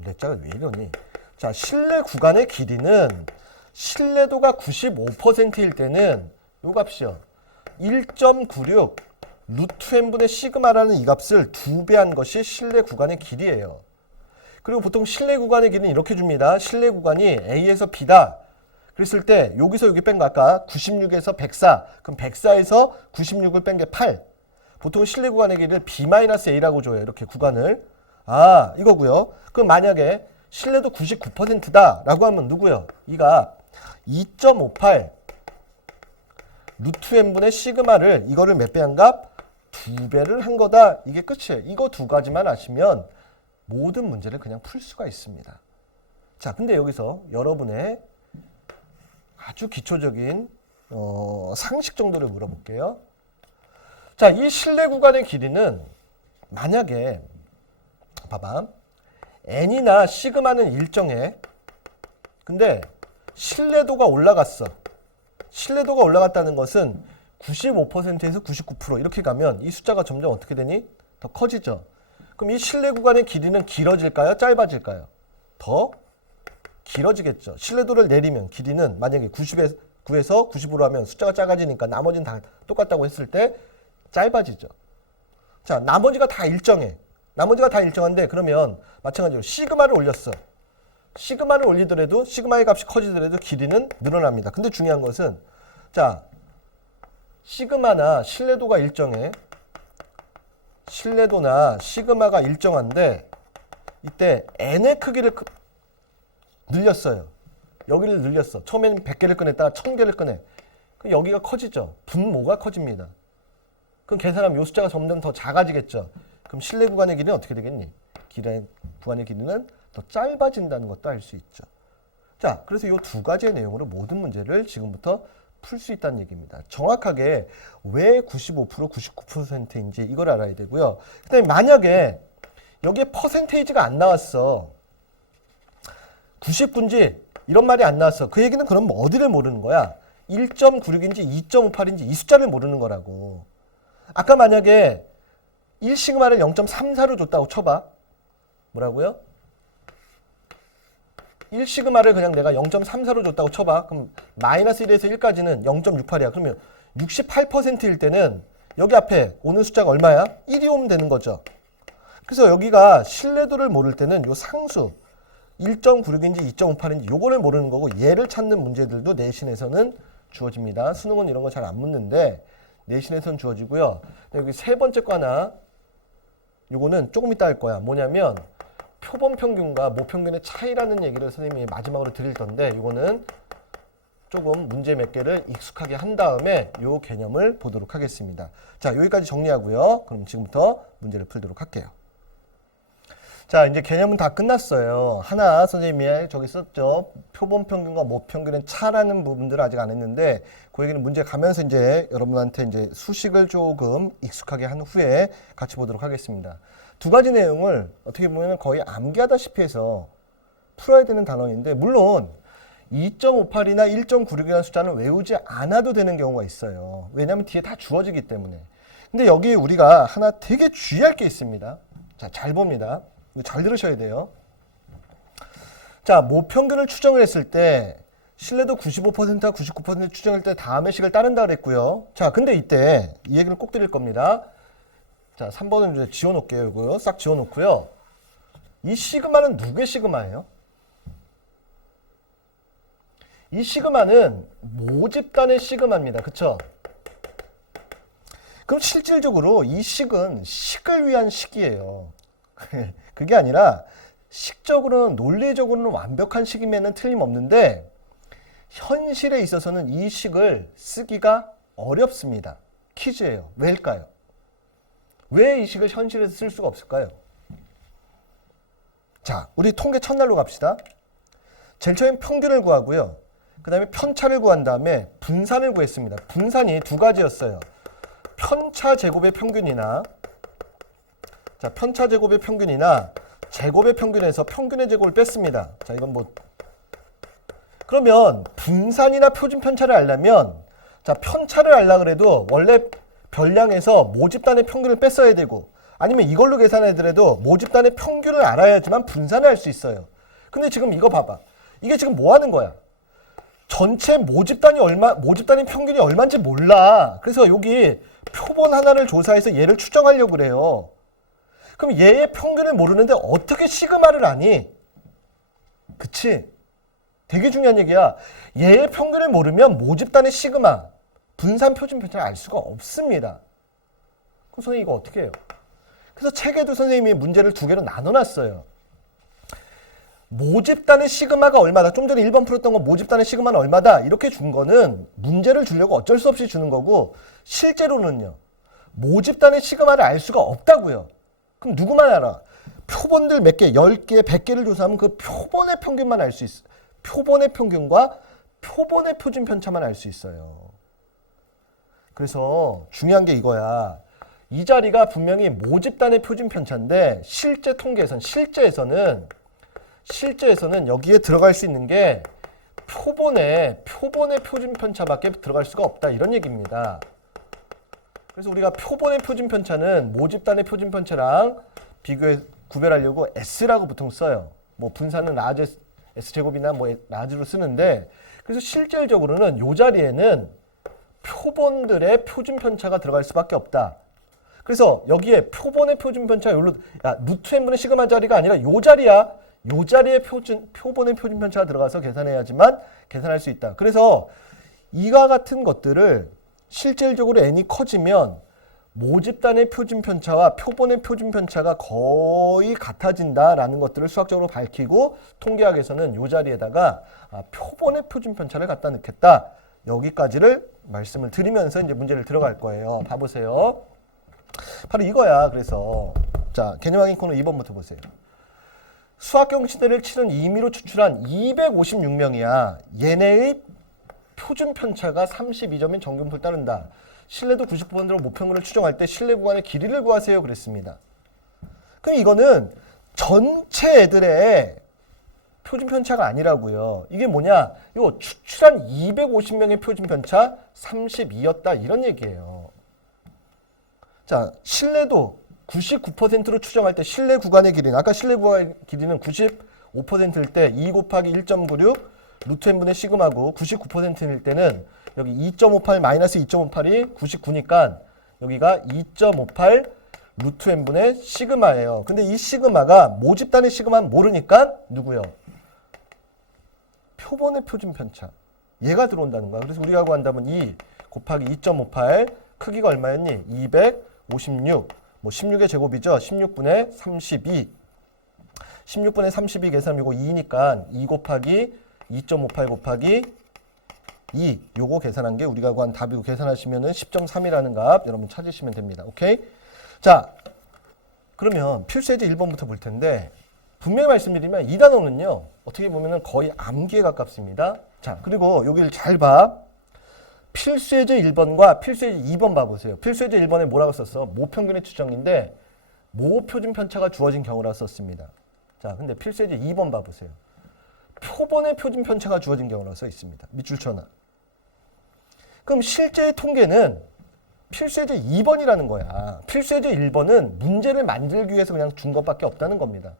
렉자가 왜 이러니? 자, 신뢰 구간의 길이는 신뢰도가 95%일 때는 요 값이요. 1.96 루트 n분의 시그마라는 이 값을 2배 한 것이 신뢰 구간의 길이에요. 그리고 보통 신뢰 구간의 길이는 이렇게 줍니다. 신뢰 구간이 A에서 B다. 그랬을 때 여기서 여기 뺀 거 아까 96에서 104. 그럼 104에서 96을 뺀 게 8. 보통 신뢰 구간의 길이를 B-A라고 줘요. 이렇게 구간을. 아, 이거고요. 그럼 만약에 신뢰도 99%다 라고 하면 누구요? 이가 2.58 루트 n분의 시그마를, 이거를 몇 배 한 값? 2배를 한 거다. 이게 끝이에요. 이거 두 가지만 아시면 모든 문제를 그냥 풀 수가 있습니다. 자, 근데 여기서 여러분의 아주 기초적인 상식 정도를 물어볼게요. 자, 이 신뢰 구간의 길이는 만약에 봐봐. n이나 시그마는 일정해. 근데 신뢰도가 올라갔어. 신뢰도가 올라갔다는 것은 95%에서 99% 이렇게 가면 이 숫자가 점점 어떻게 되니? 더 커지죠. 그럼 이 신뢰 구간의 길이는 길어질까요? 짧아질까요? 더 길어지겠죠. 신뢰도를 내리면 길이는 만약에 9에서 90으로 하면 숫자가 작아지니까 나머지는 다 똑같다고 했을 때 짧아지죠. 자, 나머지가 다 일정해. 나머지가 다 일정한데 그러면 마찬가지로 시그마를 올렸어. 시그마를 올리더라도 시그마의 값이 커지더라도 길이는 늘어납니다. 근데 중요한 것은 자, 시그마나 신뢰도가 일정해. 신뢰도나 시그마가 일정한데 이때 n의 크기를 늘렸어요. 여기를 늘렸어. 처음에는 100개를 꺼냈다가 1000개를 꺼내. 그럼 여기가 커지죠. 분모가 커집니다. 그럼 계산하면 이 숫자가 점점 더 작아지겠죠. 그럼 신뢰 구간의 길이는 어떻게 되겠니? 구간의 길이는 더 짧아진다는 것도 알 수 있죠. 자, 그래서 이 두 가지의 내용으로 모든 문제를 지금부터 풀 수 있다는 얘기입니다. 정확하게 왜 95%, 99%인지 이걸 알아야 되고요. 그 다음에 만약에 여기에 퍼센테이지가 안 나왔어. 99인지 이런 말이 안 나왔어. 그 얘기는 그럼 어디를 모르는 거야? 1.96인지 2.58인지 이 숫자를 모르는 거라고. 아까 만약에 1시그마를 0.34로 줬다고 쳐봐. 뭐라고요? 1시그마를 그냥 내가 0.34로 줬다고 쳐봐. 그럼 마이너스 1에서 1까지는 0.68이야. 그러면 68%일 때는 여기 앞에 오는 숫자가 얼마야? 1이 오면 되는 거죠. 그래서 여기가 신뢰도를 모를 때는 요 상수 1.96인지 2.58인지 요거를 모르는 거고, 얘를 찾는 문제들도 내신에서는 주어집니다. 수능은 이런 거 잘 안 묻는데 내신에서는 주어지고요. 여기 세 번째 거 하나, 요거는 조금 이따 할 거야. 뭐냐면 표본 평균과 모평균의 차이라는 얘기를 선생님이 마지막으로 드릴 건데, 이거는 조금 문제 몇 개를 익숙하게 한 다음에 요 개념을 보도록 하겠습니다. 자, 여기까지 정리하고요. 그럼 지금부터 문제를 풀도록 할게요. 자, 이제 개념은 다 끝났어요. 하나 선생님이 저기 썼죠. 표본 평균과 모평균의 차라는 부분들을 아직 안 했는데, 그 얘기는 문제 가면서 이제 여러분한테 이제 수식을 조금 익숙하게 한 후에 같이 보도록 하겠습니다. 두 가지 내용을 어떻게 보면 거의 암기하다시피 해서 풀어야 되는 단원인데, 물론 2.58이나 1.96이라는 숫자는 외우지 않아도 되는 경우가 있어요. 왜냐하면 뒤에 다 주어지기 때문에. 근데 여기 우리가 하나 되게 주의할 게 있습니다. 자, 잘 봅니다. 잘 들으셔야 돼요. 자, 모평균을 추정을 했을 때 신뢰도 95%와 99% 추정할 때 다음의 식을 따른다 그랬고요. 자, 근데 이때 이 얘기를 꼭 드릴 겁니다. 자, 3번은 이제 지워놓을게요. 이거 싹 지워놓고요. 이 시그마는 누구의 시그마예요? 이 시그마는 모집단의 시그마입니다. 그쵸? 그럼 실질적으로 이 식은 식을 위한 식이에요. 그게 아니라 식적으로는, 논리적으로는 완벽한 식이면 틀림없는데 현실에 있어서는 이 식을 쓰기가 어렵습니다. 퀴즈예요. 왜일까요? 왜 이 식을 현실에서 쓸 수가 없을까요? 자, 우리 통계 첫날로 갑시다. 제일 처음엔 평균을 구하고요. 그 다음에 편차를 구한 다음에 분산을 구했습니다. 분산이 두 가지였어요. 편차 제곱의 평균이나, 자, 편차 제곱의 평균이나 제곱의 평균에서 평균의 제곱을 뺐습니다. 자, 이건 뭐, 그러면 분산이나 표준 편차를 알려면, 자, 편차를 알라 그래도 원래 별량에서 모집단의 평균을 뺐어야 되고, 아니면 이걸로 계산하더라도 모집단의 평균을 알아야지만 분산을 할 수 있어요. 근데 지금 이거 봐봐. 이게 지금 뭐 하는 거야? 전체 모집단이 모집단의 평균이 얼마인지 몰라. 그래서 여기 표본 하나를 조사해서 얘를 추정하려고 그래요. 그럼 얘의 평균을 모르는데 어떻게 시그마를 아니? 그치? 되게 중요한 얘기야. 얘의 평균을 모르면 모집단의 시그마, 분산 표준 편차를 알 수가 없습니다. 그럼 선생님 이거 어떻게 해요? 그래서 책에도 선생님이 문제를 두 개로 나눠놨어요. 모집단의 시그마가 얼마다. 좀 전에 1번 풀었던 거 모집단의 시그마는 얼마다. 이렇게 준 거는 문제를 주려고 어쩔 수 없이 주는 거고, 실제로는요. 모집단의 시그마를 알 수가 없다고요. 그럼 누구만 알아? 표본들 몇 개, 10개, 100개를 조사하면 그 표본의 평균만 알 수 있어. 표본의 평균과 표본의 표준 편차만 알 수 있어요. 그래서 중요한 게 이거야. 이 자리가 분명히 모집단의 표준 편차인데 실제 통계에서는, 실제에서는 여기에 들어갈 수 있는 게 표본의 표준 편차밖에 들어갈 수가 없다, 이런 얘기입니다. 그래서 우리가 표본의 표준 편차는 모집단의 표준 편차랑 비교해 구별하려고 S라고 보통 써요. 뭐 분산은 라지 S제곱이나 뭐 라지로 쓰는데, 그래서 실질적으로는 이 자리에는 표본들의 표준 편차가 들어갈 수밖에 없다. 그래서 여기에 표본의 표준 편차가 여기로, 야, 루트 n분의 시그마 자리가 아니라 요 자리야. 요 자리에 표본의 표준 편차가 들어가서 계산해야지만 계산할 수 있다. 그래서 이와 같은 것들을 실질적으로 n이 커지면 모집단의 표준 편차와 표본의 표준 편차가 거의 같아진다라는 것들을 수학적으로 밝히고, 통계학에서는 이 자리에다가 표본의 표준 편차를 갖다 넣겠다. 여기까지를 말씀을 드리면서 이제 문제를 들어갈 거예요. 봐보세요. 바로 이거야. 그래서 자, 개념학인 코너 2번부터 보세요. 수학경시대를 치른 임의로 추출한 256명이야. 얘네의 표준 편차가 32점인 정균풀 따른다. 신뢰도 99%로 모평균을 추정할 때 신뢰 구간의 길이를 구하세요. 그랬습니다. 그럼 이거는 전체 애들의 표준 편차가 아니라고요. 이게 뭐냐? 요 추출한 250명의 표준 편차 32였다 이런 얘기예요. 자, 신뢰도 99%로 추정할 때 신뢰 구간의 길이는 아까 신뢰 구간의 길이는 95%일 때 2 곱하기 1.96 루트 n분의 시그마고 99%일 때는 여기 2.58 마이너스 2.58이 99니까 여기가 2.58 루트 n분의 시그마예요. 근데 이 시그마가 모집단의 시그마는 모르니까 누구요? 표본의 표준 편차. 얘가 들어온다는 거야. 그래서 우리가 구한다면 2 곱하기 2.58 크기가 얼마였니? 256. 뭐 16의 제곱이죠. 16분의 32. 16분의 32 계산하면 이거 2니까 2 곱하기 2.58 곱하기 2. 요거 계산한 게 우리가 구한 답이고 계산하시면은 10.3이라는 값 여러분 찾으시면 됩니다. 오케이? 자, 그러면 필수예제 1번부터 볼 텐데 분명히 말씀드리면 이 단어는요. 어떻게 보면은 거의 암기에 가깝습니다. 자, 그리고 여기를 잘 봐. 필수예제 1번과 필수예제 2번 봐보세요. 필수예제 1번에 뭐라고 썼어? 모평균의 추정인데 모표준 편차가 주어진 경우라 썼습니다. 자, 근데 필수예제 2번 봐보세요. 표본의 표준 편차가 주어진 경우라 써 있습니다. 밑줄 쳐놔. 그럼 실제의 통계는 필수예제 2번이라는 거야. 필수예제 1번은 문제를 만들기 위해서 그냥 준 것밖에 없다는 겁니다.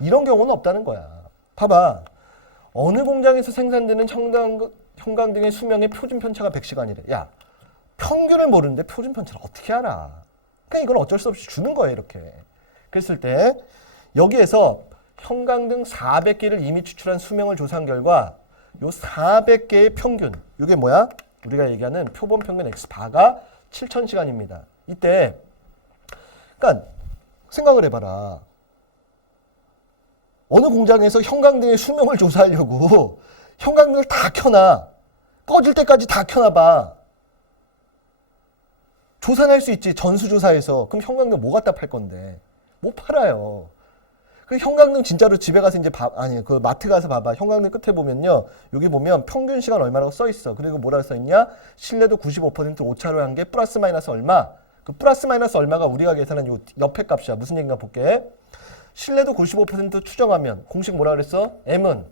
이런 경우는 없다는 거야. 봐봐. 어느 공장에서 생산되는 형광 등의 수명의 표준 편차가 100시간이래. 야, 평균을 모르는데 표준 편차를 어떻게 알아? 그러니까 이건 어쩔 수 없이 주는 거예요, 이렇게. 그랬을 때 여기에서 형광등 400개를 이미 추출한 수명을 조사한 결과 요 400개의 평균, 이게 뭐야? 우리가 얘기하는 표본 평균 X바가 7000시간입니다. 이때 그러니까 생각을 해봐라. 어느 공장에서 형광등의 수명을 조사하려고 형광등을 다 켜놔. 꺼질 때까지 다 켜놔봐. 조사할 수 있지. 전수조사에서. 그럼 형광등 뭐 갖다 팔 건데? 못 팔아요. 그 형광등 진짜로 집에 가서 이제 그 마트 가서 봐봐. 형광등 끝에 보면요. 여기 보면 평균 시간 얼마라고 써 있어. 그리고 뭐라고 써 있냐? 신뢰도 95% 오차로 한 게 플러스 마이너스 얼마? 그 플러스 마이너스 얼마가 우리가 계산한 요 옆에 값이야. 무슨 얘기인가 볼게. 신뢰도 95% 추정하면 공식 뭐라 그랬어? M은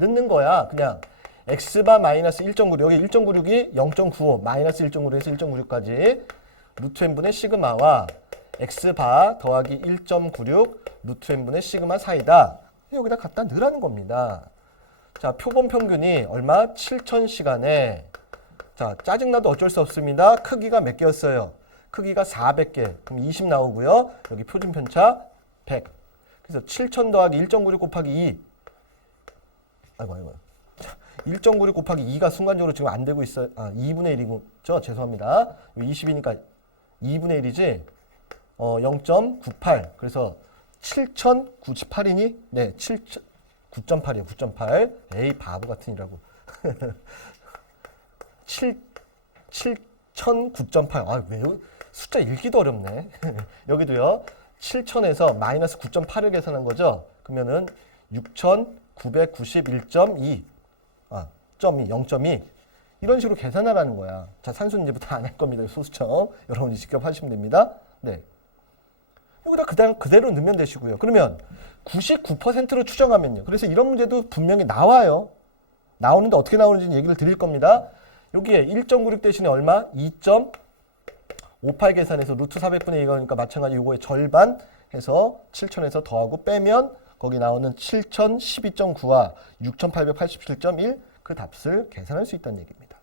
넣는 거야. 그냥 X바 마이너스 1.96 여기 1.96이 0.95 마이너스 1.96에서 1.96까지 루트 n분의 시그마와 X바 더하기 1.96 루트 n분의 시그마 사이다. 여기다 갖다 넣으라는 겁니다. 자, 표본 평균이 얼마? 7000시간에 자, 짜증나도 어쩔 수 없습니다. 크기가 몇 개였어요? 크기가 400개. 그럼 20 나오고요. 여기 표준 편차 100. 그래서 7000 더하기 1.96 곱하기 2. 아이고. 1.96 곱하기 2가 순간적으로 지금 안 되고 있어요. 2분의 1이죠. 죄송합니다. 20이니까 2분의 1이지. 0.98. 그래서 7098이니? 네, 9.8이에요. 9.8. 에이, 바보 같으니라고. 7009.8. 아, 왜 숫자 읽기도 어렵네. 여기도요. 7000에서 마이너스 9.8을 계산한 거죠. 그러면은 6991.2. 0.2. 이런 식으로 계산하라는 거야. 자, 산수는 이제부터 안 할 겁니다. 소수점. 여러분이 직접 하시면 됩니다. 네. 여기다 그대로 넣으면 되시고요. 그러면 99%로 추정하면요. 그래서 이런 문제도 분명히 나와요. 나오는데 어떻게 나오는지 얘기를 드릴 겁니다. 여기에 1.96 대신에 얼마? 2.58 계산해서 루트 400분의 2거니까 마찬가지 요거의 절반 해서 7000에서 더하고 빼면 거기 나오는 7012.9와 6887.1 그 답을 계산할 수 있다는 얘기입니다.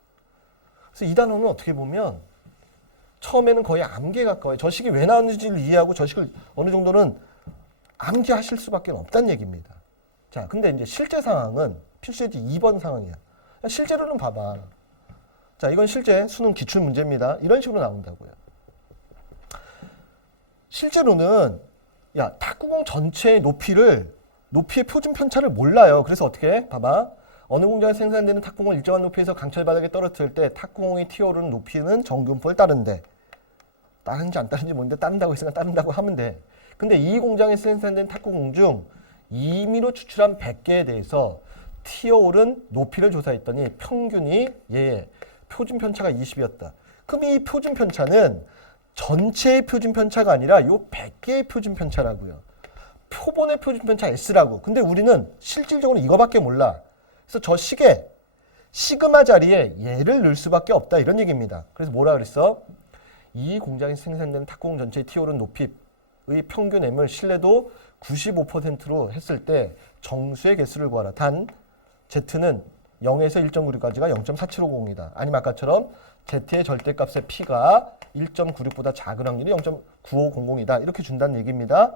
그래서 이 단어는 어떻게 보면 처음에는 거의 암기에 가까워요. 저 식이 왜 나왔는지를 이해하고 저 식을 어느 정도는 암기하실 수밖에 없다는 얘기입니다. 자, 근데 이제 실제 상황은 필수예제 2번 상황이야. 실제로는 봐봐. 자, 이건 실제 수능 기출 문제입니다. 이런 식으로 나온다고요. 실제로는 야, 탁구공 전체의 높이의 표준 편차를 몰라요. 그래서 어떻게 해? 봐봐. 어느 공장에서 생산되는 탁구공을 일정한 높이에서 강철 바닥에 떨어뜨릴 때 탁구공이 튀어오르는 높이는 정균폭을 따른대. 따르는지 안 따르는지 모르는데 따른다고 했으니까 따른다고 하면 돼. 근데 이 공장에서 생산된 탁구공 중 임의로 추출한 100개에 대해서 튀어오른 높이를 조사했더니 평균이 얘의 표준 편차가 20이었다. 그럼 이 표준 편차는 전체의 표준 편차가 아니라 요 100개의 표준 편차라고요. 표본의 표준편차 S라고. 근데 우리는 실질적으로 이거밖에 몰라. 그래서 저 식에 시그마 자리에 얘를 넣을 수밖에 없다 이런 얘기입니다. 그래서 뭐라 그랬어? 이 공장에서 생산되는 탁구공 전체의 T오른 높이의 평균 M을 신뢰도 95%로 했을 때 정수의 개수를 구하라. 단 Z는 0에서 1.96까지가 0.4750이다. 아니면 아까처럼 Z의 절대값의 P가 1.96보다 작은 확률이 0.9500이다. 이렇게 준다는 얘기입니다.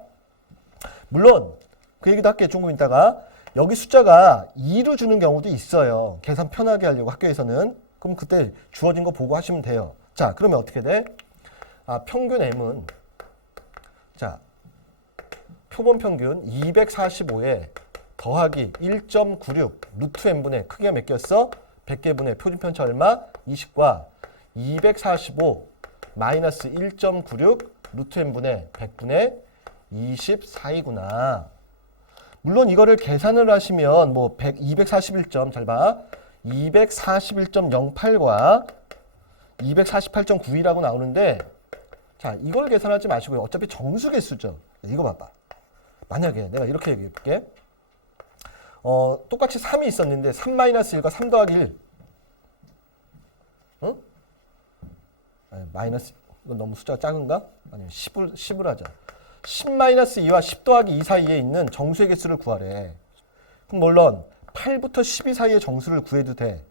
물론 그 얘기도 할게요. 조금 있다가. 여기 숫자가 2로 주는 경우도 있어요. 계산 편하게 하려고 학교에서는. 그럼 그때 주어진 거 보고 하시면 돼요. 자, 그러면 어떻게 돼? 평균 M은 자, 표본 평균 245에 더하기 1.96 루트 M분의 크기가 몇 개였어? 100개분의 표준편차 얼마? 20과 245 마이너스 1.96 루트 M분의 100분의 24이구나. 물론 이거를 계산을 하시면 뭐 241점 잘 봐. 241.08과 248.92라고 나오는데 자, 이걸 계산하지 마시고요. 어차피 정수 개수죠. 이거 봐봐. 만약에 내가 이렇게 얘기해 볼게. 똑같이 3이 있었는데 3-1과 3 더하기 1. 응? 아니, 마이너스 이건 너무 숫자가 작은가? 아니면 10을 하자. 10-2와 10 더하기 2 사이에 있는 정수의 개수를 구하래. 그럼 물론 8부터 12 사이의 정수를 구해도 돼.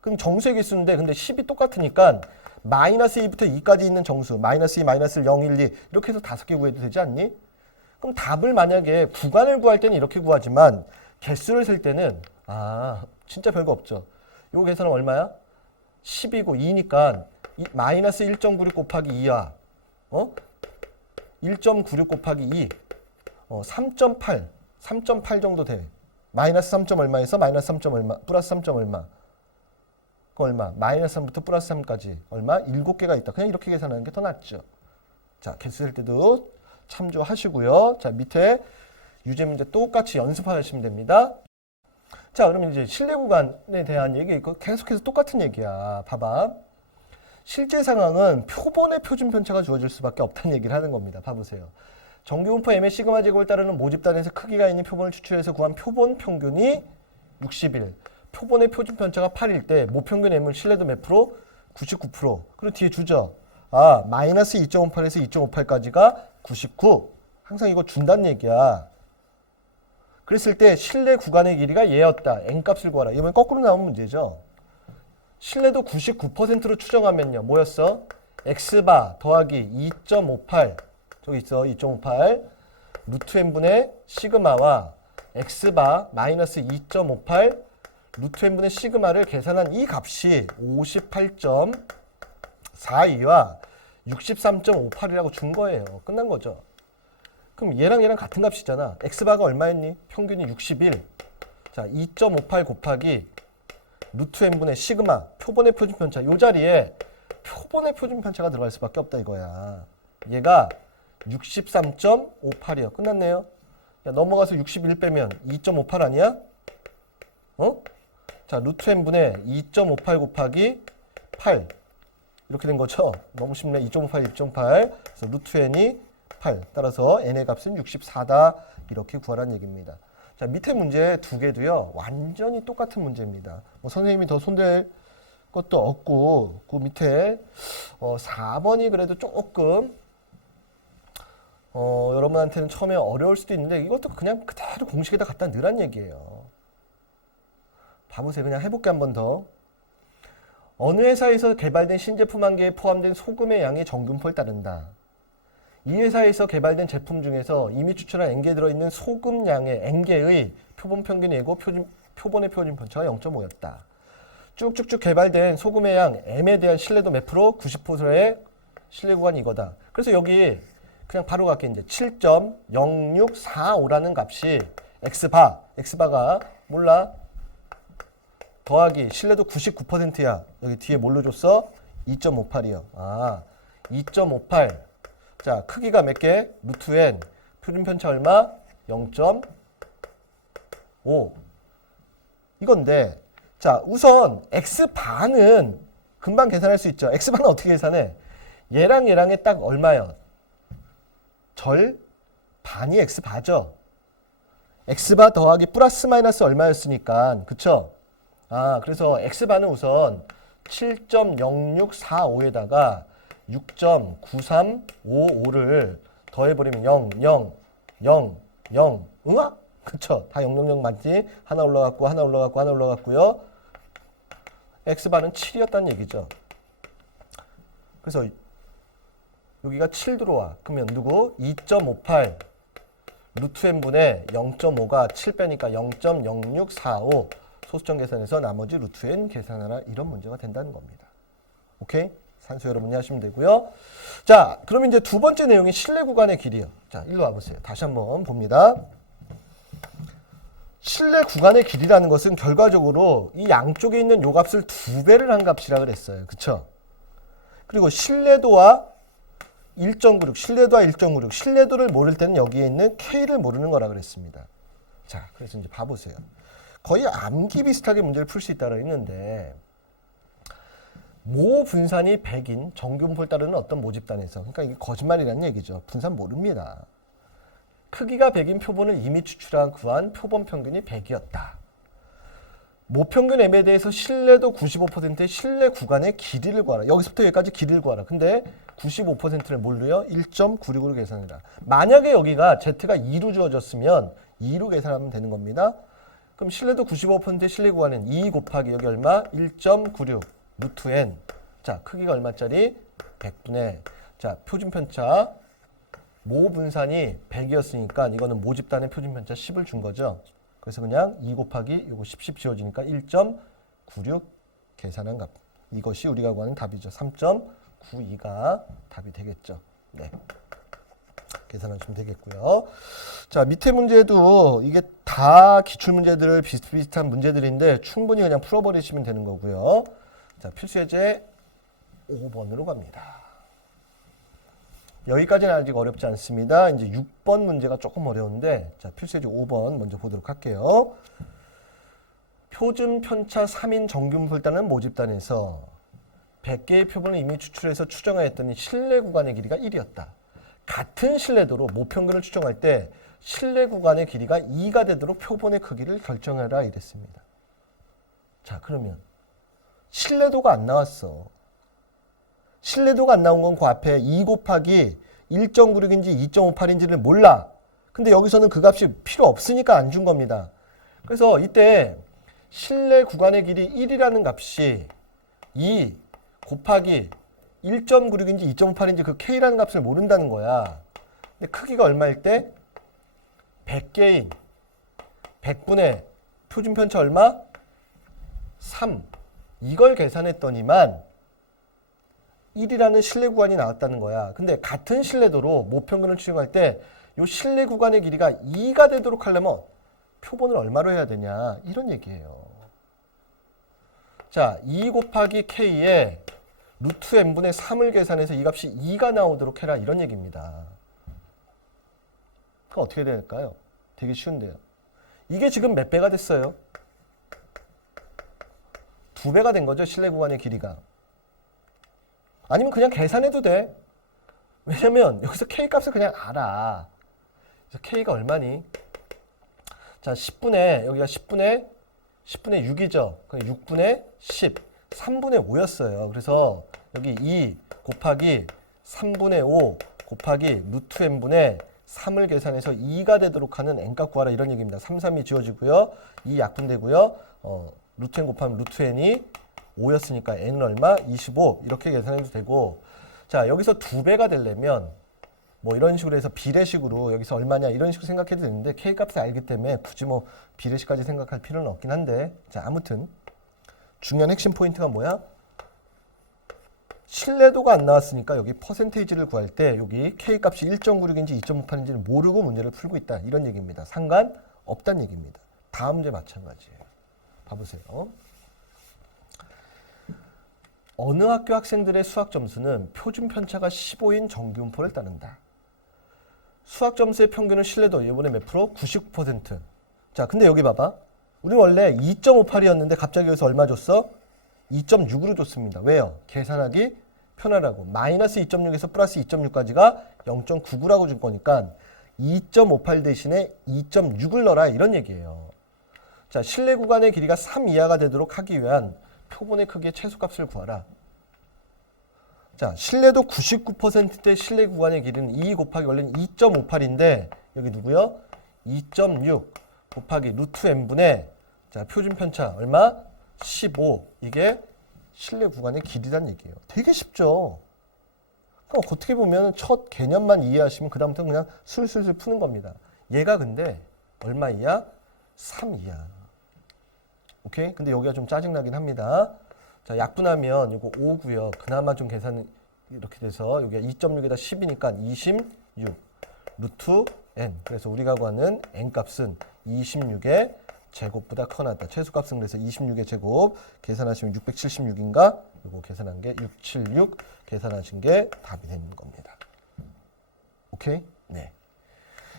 그럼 정수의 개수인데 근데 10이 똑같으니까 마이너스 2부터 2까지 있는 정수 마이너스 2, 마이너스 0, 1, 2 이렇게 해서 5개 구해도 되지 않니? 그럼 답을 만약에 구간을 구할 때는 이렇게 구하지만 개수를 셀 때는 진짜 별거 없죠. 요 계산은 얼마야? 10이고 2니까 마이너스 1.96 곱하기 2야. 1.96 곱하기 2. 3.8 정도 돼. 마이너스 3. 얼마에서 마이너스 3. 얼마, 플러스 3. 얼마. 그 얼마? 마이너스 3부터 플러스 3까지 얼마? 7개가 있다. 그냥 이렇게 계산하는 게 더 낫죠. 자, 개수 셀 때도 참조하시고요. 자, 밑에 유제 문제 똑같이 연습하시면 됩니다. 자, 그러면 이제 실내 구간에 대한 얘기 있고 계속해서 똑같은 얘기야. 봐봐. 실제 상황은 표본의 표준 편차가 주어질 수밖에 없다는 얘기를 하는 겁니다. 봐보세요. 정규 분포 M의 시그마 제곱을 따르는 모집단에서 크기가 있는 표본을 추출해서 구한 표본 평균이 61. 표본의 표준 편차가 8일 때 모평균 M을 신뢰도 몇 프로? 99%. 그리고 뒤에 주죠. 마이너스 2.58에서 2.58까지가 99. 항상 이거 준다는 얘기야. 그랬을 때 신뢰 구간의 길이가 얘였다. N값을 구하라. 이번엔 거꾸로 나온 문제죠. 신뢰도 99%로 추정하면요. 뭐였어? X바 더하기 2.58. 저기 있어. 2.58. 루트 N분의 시그마와 X바 마이너스 2.58 루트 N분의 시그마를 계산한 이 값이 58.42와 63.58이라고 준 거예요. 끝난 거죠. 그럼 얘랑 같은 값이잖아. X바가 얼마였니? 평균이 61. 자, 2.58 곱하기 루트 N분의 시그마, 표본의 표준편차. 이 자리에 표본의 표준편차가 들어갈 수밖에 없다 이거야. 얘가 63.58이요. 끝났네요. 야, 넘어가서 61 빼면 2.58 아니야? 자, 루트 N분의 2.58 곱하기 8. 이렇게 된 거죠. 너무 쉽네. 2.58, 2.8. 그래서 루트 N이 8. 따라서 N의 값은 64다. 이렇게 구하라는 얘기입니다. 자, 밑에 문제 두 개도요. 완전히 똑같은 문제입니다. 뭐 선생님이 더 손댈 것도 없고 그 밑에 4번이 그래도 조금 여러분한테는 처음에 어려울 수도 있는데 이것도 그냥 그대로 공식에다 갖다 넣으란 얘기예요. 봐보세요. 그냥 해볼게 한 번 더. 어느 회사에서 개발된 신제품 한 개에 포함된 소금의 양의 정균포를 따른다. 이 회사에서 개발된 제품 중에서 이미 추출한 N개 들어있는 소금 양의 N개의 표본 평균이 N이고 표본의 표준 편차가 0.5였다. 쭉쭉쭉 개발된 소금의 양 M에 대한 신뢰도 몇 프로? 90%의 신뢰 구간이 이거다. 그래서 여기 그냥 바로 갈게. 이제 7.0645라는 값이 X바가 몰라? 더하기 신뢰도 99%야. 여기 뒤에 뭘로 줬어? 2.58이요. 2.58. 자, 크기가 몇 개? 루트 N. 표준편차 얼마? 0.5. 이건데, 자, 우선 X바는 금방 계산할 수 있죠. X바는 어떻게 계산해? 얘랑의 딱 얼마요? 절 반이 x바죠. x바 더하기 플러스 마이너스 얼마였으니까 그쵸? 그래서 x바는 우선 7.0645에다가 6.9355를 더해버리면 0, 0, 0, 0 응아? 그쵸? 다 0, 0, 0 맞지? 하나 올라갔고 하나 올라갔고 하나 올라갔고요. x바는 7이었다는 얘기죠. 그래서 여기가 7 들어와. 그러면 누구? 2.58 루트 n분의 0.5가 7 빼니까 0.0645 소수점 계산해서 나머지 루트 n 계산하라 이런 문제가 된다는 겁니다. 오케이? 산수 여러분이 하시면 되고요. 자, 그러면 이제 두 번째 내용이 실내 구간의 길이요. 자, 일로 와보세요. 다시 한번 봅니다. 실내 구간의 길이라는 것은 결과적으로 이 양쪽에 있는 요 값을 2배를 한 값이라 그랬어요. 그쵸? 그리고 신뢰도와 1.96, 신뢰도와 1.96, 신뢰도를 모를 때는 여기에 있는 K를 모르는 거라 그랬습니다. 자, 그래서 이제 봐보세요. 거의 암기 비슷하게 문제를 풀 수 있다고 했는데 모 분산이 100인 정규분포를 따르는 어떤 모집단에서, 그러니까 이게 거짓말이라는 얘기죠. 분산 모릅니다. 크기가 100인 표본을 이미 추출한 구한 표본 평균이 100이었다. 모평균 M에 대해서 신뢰도 95%의 신뢰 구간의 길이를 구하라. 여기서부터 여기까지 길이를 구하라. 근데 95%를 뭘로요? 1.96으로 계산해라. 만약에 여기가 Z가 2로 주어졌으면 2로 계산하면 되는 겁니다. 그럼 신뢰도 95%의 신뢰 구간은 2 곱하기 여기 얼마? 1.96 루트 n. 자, 크기가 얼마짜리? 100분의. 자, 표준 편차. 모 분산이 100이었으니까 이거는 모집단의 표준 편차 10을 준 거죠. 그래서 그냥 2 곱하기 요거 10 지워지니까 1.96 계산한 값. 이것이 우리가 구하는 답이죠. 3.92가 답이 되겠죠. 네. 계산하시면 되겠고요. 자, 밑에 문제도 이게 다 기출문제들 비슷비슷한 문제들인데 충분히 그냥 풀어버리시면 되는 거고요. 자, 필수예제 5번으로 갑니다. 여기까지는 아직 어렵지 않습니다. 이제 6번 문제가 조금 어려운데, 자, 필수예제 5번 먼저 보도록 할게요. 표준 편차 3인 정규분포를 따르는 모집단에서 100개의 표본을 이미 추출해서 추정하였더니 실내 구간의 길이가 1이었다. 같은 신뢰도로 모평균을 추정할 때 실내 구간의 길이가 2가 되도록 표본의 크기를 결정해라 이랬습니다. 자, 그러면 신뢰도가 안 나왔어. 신뢰도가 안 나온 건 그 앞에 2 곱하기 1.96인지 2.58인지를 몰라. 근데 여기서는 그 값이 필요 없으니까 안 준 겁니다. 그래서 이때 신뢰 구간의 길이 1이라는 값이 2 곱하기 1.96인지 2.58인지 그 K라는 값을 모른다는 거야. 근데 크기가 얼마일 때? 100개인 100분의 표준 편차 얼마? 3. 이걸 계산했더니만 1이라는 신뢰 구간이 나왔다는 거야. 근데 같은 신뢰도로 모평균을 추정할 때 이 신뢰 구간의 길이가 2가 되도록 하려면 표본을 얼마로 해야 되냐 이런 얘기예요. 자, 2 곱하기 K에 루트 n분의 3을 계산해서 이 값이 2가 나오도록 해라 이런 얘기입니다. 그럼 어떻게 될까요? 되게 쉬운데요. 이게 지금 몇 배가 됐어요? 2배가 된 거죠. 신뢰 구간의 길이가. 아니면 그냥 계산해도 돼. 왜냐면 여기서 K 값을 그냥 알아. 그래서 K가 얼마니? 자, 10분의 여기가 10분의 6이죠. 그럼 6분의 10, 3분의 5였어요. 그래서 여기 2 곱하기 3분의 5 곱하기 루트 n분의 3을 계산해서 2가 되도록 하는 n값 구하라 이런 얘기입니다. 3, 3이 지워지고요. 2 약분되고요. 루트 n 곱하면 루트 n이 5였으니까 n은 얼마? 25 이렇게 계산해도 되고, 자, 여기서 2배가 되려면 뭐 이런 식으로 해서 비례식으로 여기서 얼마냐 이런 식으로 생각해도 되는데 K값을 알기 때문에 굳이 뭐 비례식까지 생각할 필요는 없긴 한데, 자, 아무튼 중요한 핵심 포인트가 뭐야? 신뢰도가 안 나왔으니까 여기 퍼센테이지를 구할 때 여기 K값이 1.96인지 2.58인지를 모르고 문제를 풀고 있다 이런 얘기입니다. 상관없다는 얘기입니다. 다음 문제 마찬가지예요. 봐보세요. 어느 학교 학생들의 수학 점수는 표준 편차가 15인 정규분포를 따른다. 수학 점수의 평균은 신뢰도 이번에 몇 프로? 99%. 자, 근데 여기 봐봐. 우리 원래 2.58이었는데 갑자기 여기서 얼마 줬어? 2.6으로 줬습니다. 왜요? 계산하기 편하라고. 마이너스 2.6에서 플러스 2.6까지가 0.99라고 줄 거니까 2.58 대신에 2.6을 넣어라 이런 얘기예요. 자, 실내 구간의 길이가 3 이하가 되도록 하기 위한 표본의 크기의 최소값을 구하라. 자, 실내도 99%대 실내 구간의 길이는 2 곱하기 원래는 2.58인데 여기 누구요? 2.6 곱하기 루트 n분의 자, 표준 편차 얼마? 15. 이게 실내 구간의 길이란 얘기예요. 되게 쉽죠? 그럼 어떻게 보면 첫 개념만 이해하시면 그 다음부터 그냥 술술술 푸는 겁니다. 얘가 근데 얼마 이하? 3 이하. 오케이? 근데 여기가 좀 짜증나긴 합니다. 자, 약분하면 이거 5고요. 그나마 좀 계산이 이렇게 돼서 여기가 2.6에다 10이니까 26 루트 n. 그래서 우리가 구하는 n 값은 26의 제곱보다 커났다. 최소값은 그래서 26의 제곱 계산하시면 676인가? 이거 계산한 게 676 계산하신 게 답이 되는 겁니다. 오케이? 네.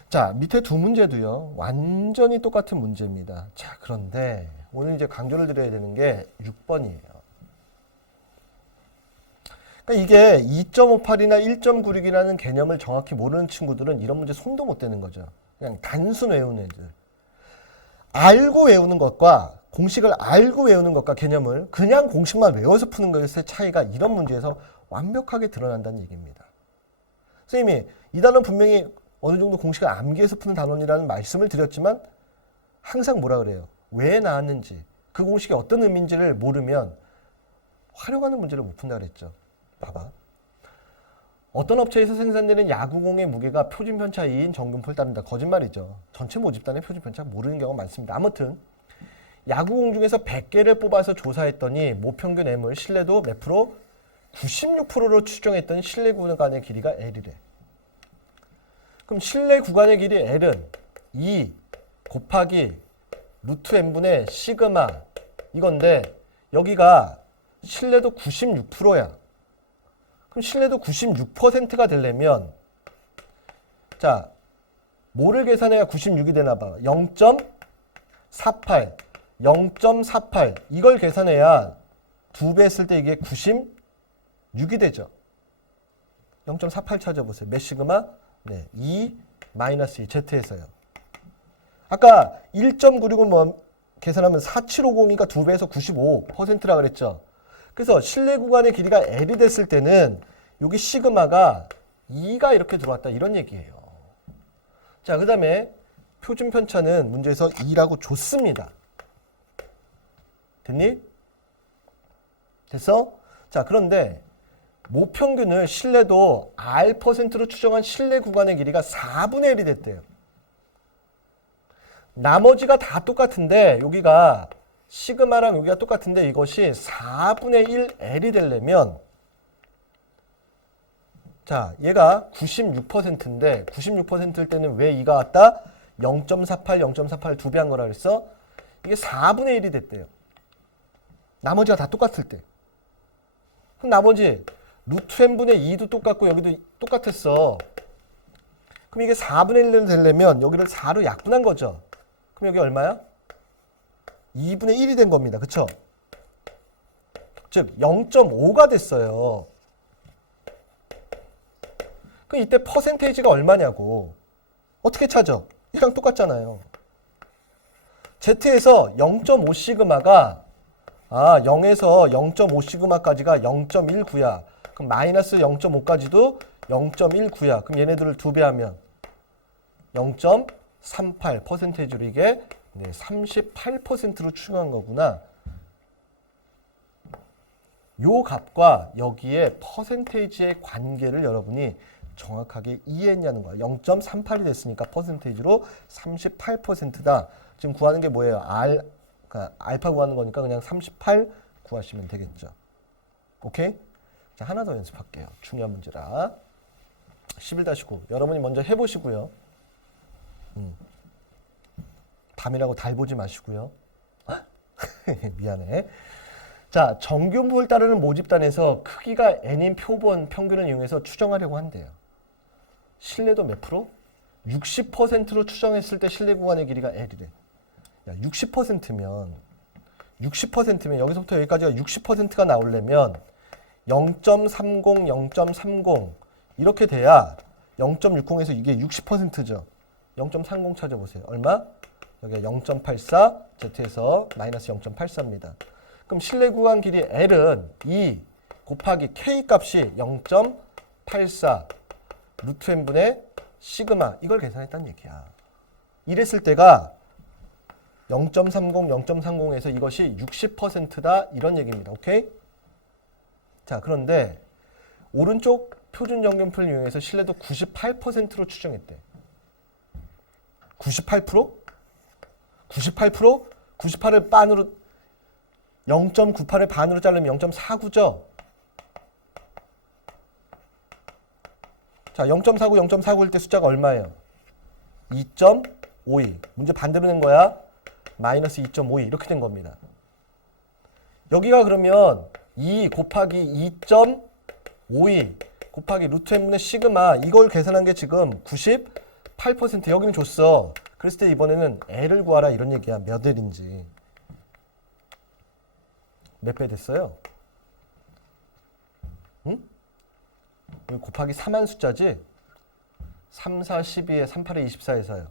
자, 밑에 두 문제도요. 완전히 똑같은 문제입니다. 자, 그런데 오늘 이제 강조를 드려야 되는 게 6번이에요. 그러니까 이게 2.58이나 1.96이라는 개념을 정확히 모르는 친구들은 이런 문제 손도 못 대는 거죠. 그냥 단순 외우는 애들. 알고 외우는 것과 공식을 알고 외우는 것과 개념을 그냥 공식만 외워서 푸는 것의 차이가 이런 문제에서 완벽하게 드러난다는 얘기입니다. 선생님이 이 단어는 분명히 어느 정도 공식을 암기해서 푸는 단원이라는 말씀을 드렸지만 항상 뭐라 그래요? 왜 나왔는지 그 공식이 어떤 의미인지를 모르면 활용하는 문제를 못 푼다 그랬죠. 봐봐. 어떤 업체에서 생산되는 야구공의 무게가 표준 편차 2인 정근포를 따른다. 거짓말이죠. 전체 모집단의 표준 편차 모르는 경우가 많습니다. 아무튼 야구공 중에서 100개를 뽑아서 조사했더니 모평균 M을 실내도 몇 프로? 96%로 추정했던 실내 구간의 길이가 L이래. 그럼 실내 구간의 길이 L은 2 곱하기 루트 N분의 시그마 이건데 여기가 실내도 96%야. 그럼 실내도 96%가 되려면 자, 뭐를 계산해야 96이 되나 봐. 0.48 0.48 이걸 계산해야 2배 했을 때 이게 96이 되죠. 0.48 찾아보세요. 몇 시그마? 네, 2 마이너스 2 Z에서요. 아까 1.96은 뭐 계산하면 4750이니까 2배에서 95%라 그랬죠. 그래서 실내 구간의 길이가 L이 됐을 때는 여기 시그마가 2가 이렇게 들어왔다 이런 얘기예요. 자, 그 다음에 표준 편차는 문제에서 2라고 줬습니다. 됐니? 됐어? 자, 그런데 모평균을 실내도 R%로 추정한 실내 구간의 길이가 4분의 1이 됐대요. 나머지가 다 똑같은데 여기가 시그마랑 여기가 똑같은데 이것이 4분의 1 L이 되려면 자, 얘가 96%인데 96%일 때는 왜 2가 왔다? 0.48, 0.48 2배 한 거라 그랬어? 이게 4분의 1이 됐대요. 나머지가 다 똑같을 때. 그럼 나머지 루트 n분의 2도 똑같고 여기도 똑같았어. 그럼 이게 4분의 1로 되려면 여기를 4로 약분한 거죠. 그럼 여기 얼마야? 2분의 1이 된 겁니다. 그쵸? 즉 0.5가 됐어요. 그럼 이때 퍼센테이지가 얼마냐고. 어떻게 찾아? 이랑 똑같잖아요. Z에서 0.5 시그마가 0에서 0.5 시그마까지가 0.19야. 그럼 마이너스 0.5까지도 0.19야. 그럼 얘네들을 2배 하면 0.38 퍼센테이지로 이게 38%로 추정한 거구나. 요 값과 여기에 퍼센테이지의 관계를 여러분이 정확하게 이해했냐는 거야. 0.38이 됐으니까 퍼센테이지로 38%다. 지금 구하는 게 뭐예요? 그러니까 알파 구하는 거니까 그냥 38 구하시면 되겠죠. 오케이? 자, 하나 더 연습할게요. 중요한 문제라. 11-9. 여러분이 먼저 해보시고요. 밤이라고 달 보지 마시고요. 미안해. 자, 정균부를 따르는 모집단에서 크기가 n인 표본 평균을 이용해서 추정하려고 한대요. 실내도 몇 프로? 60%로 추정했을 때 실내 구간의 길이가 L이래. 야, 60%면 여기서부터 여기까지가 60%가 나오려면 0.30, 0.30 이렇게 돼야 0.60에서 이게 60%죠. 0.30 찾아보세요. 얼마? 여기 0.84, Z에서 마이너스 0.84입니다. 그럼 실내 구간 길이 L은 2 곱하기 K 값이 0.84 루트 n분의 시그마 이걸 계산했다는 얘기야. 이랬을 때가 0.30, 0.30에서 이것이 60%다 이런 얘기입니다. 오케이? 자, 그런데 오른쪽 표준 정근표를 이용해서 신뢰도 98%로 추정했대. 98%? 98%? 98을 반으로 0.98을 반으로 자르면 0.49죠. 자, 0.49, 0.49일 때 숫자가 얼마예요? 2.52. 문제 반대로 낸 거야. 마이너스 2.52 이렇게 된 겁니다. 여기가 그러면 2 곱하기 2.52 곱하기 루트 n분의 시그마 이걸 계산한 게 지금 98% 여기는 줬어. 그랬을 때 이번에는 L을 구하라 이런 얘기야. 몇 L인지. 몇 배 됐어요? 응? 여기 곱하기 3한 숫자지? 3, 4, 12에 3, 8에 24에서요.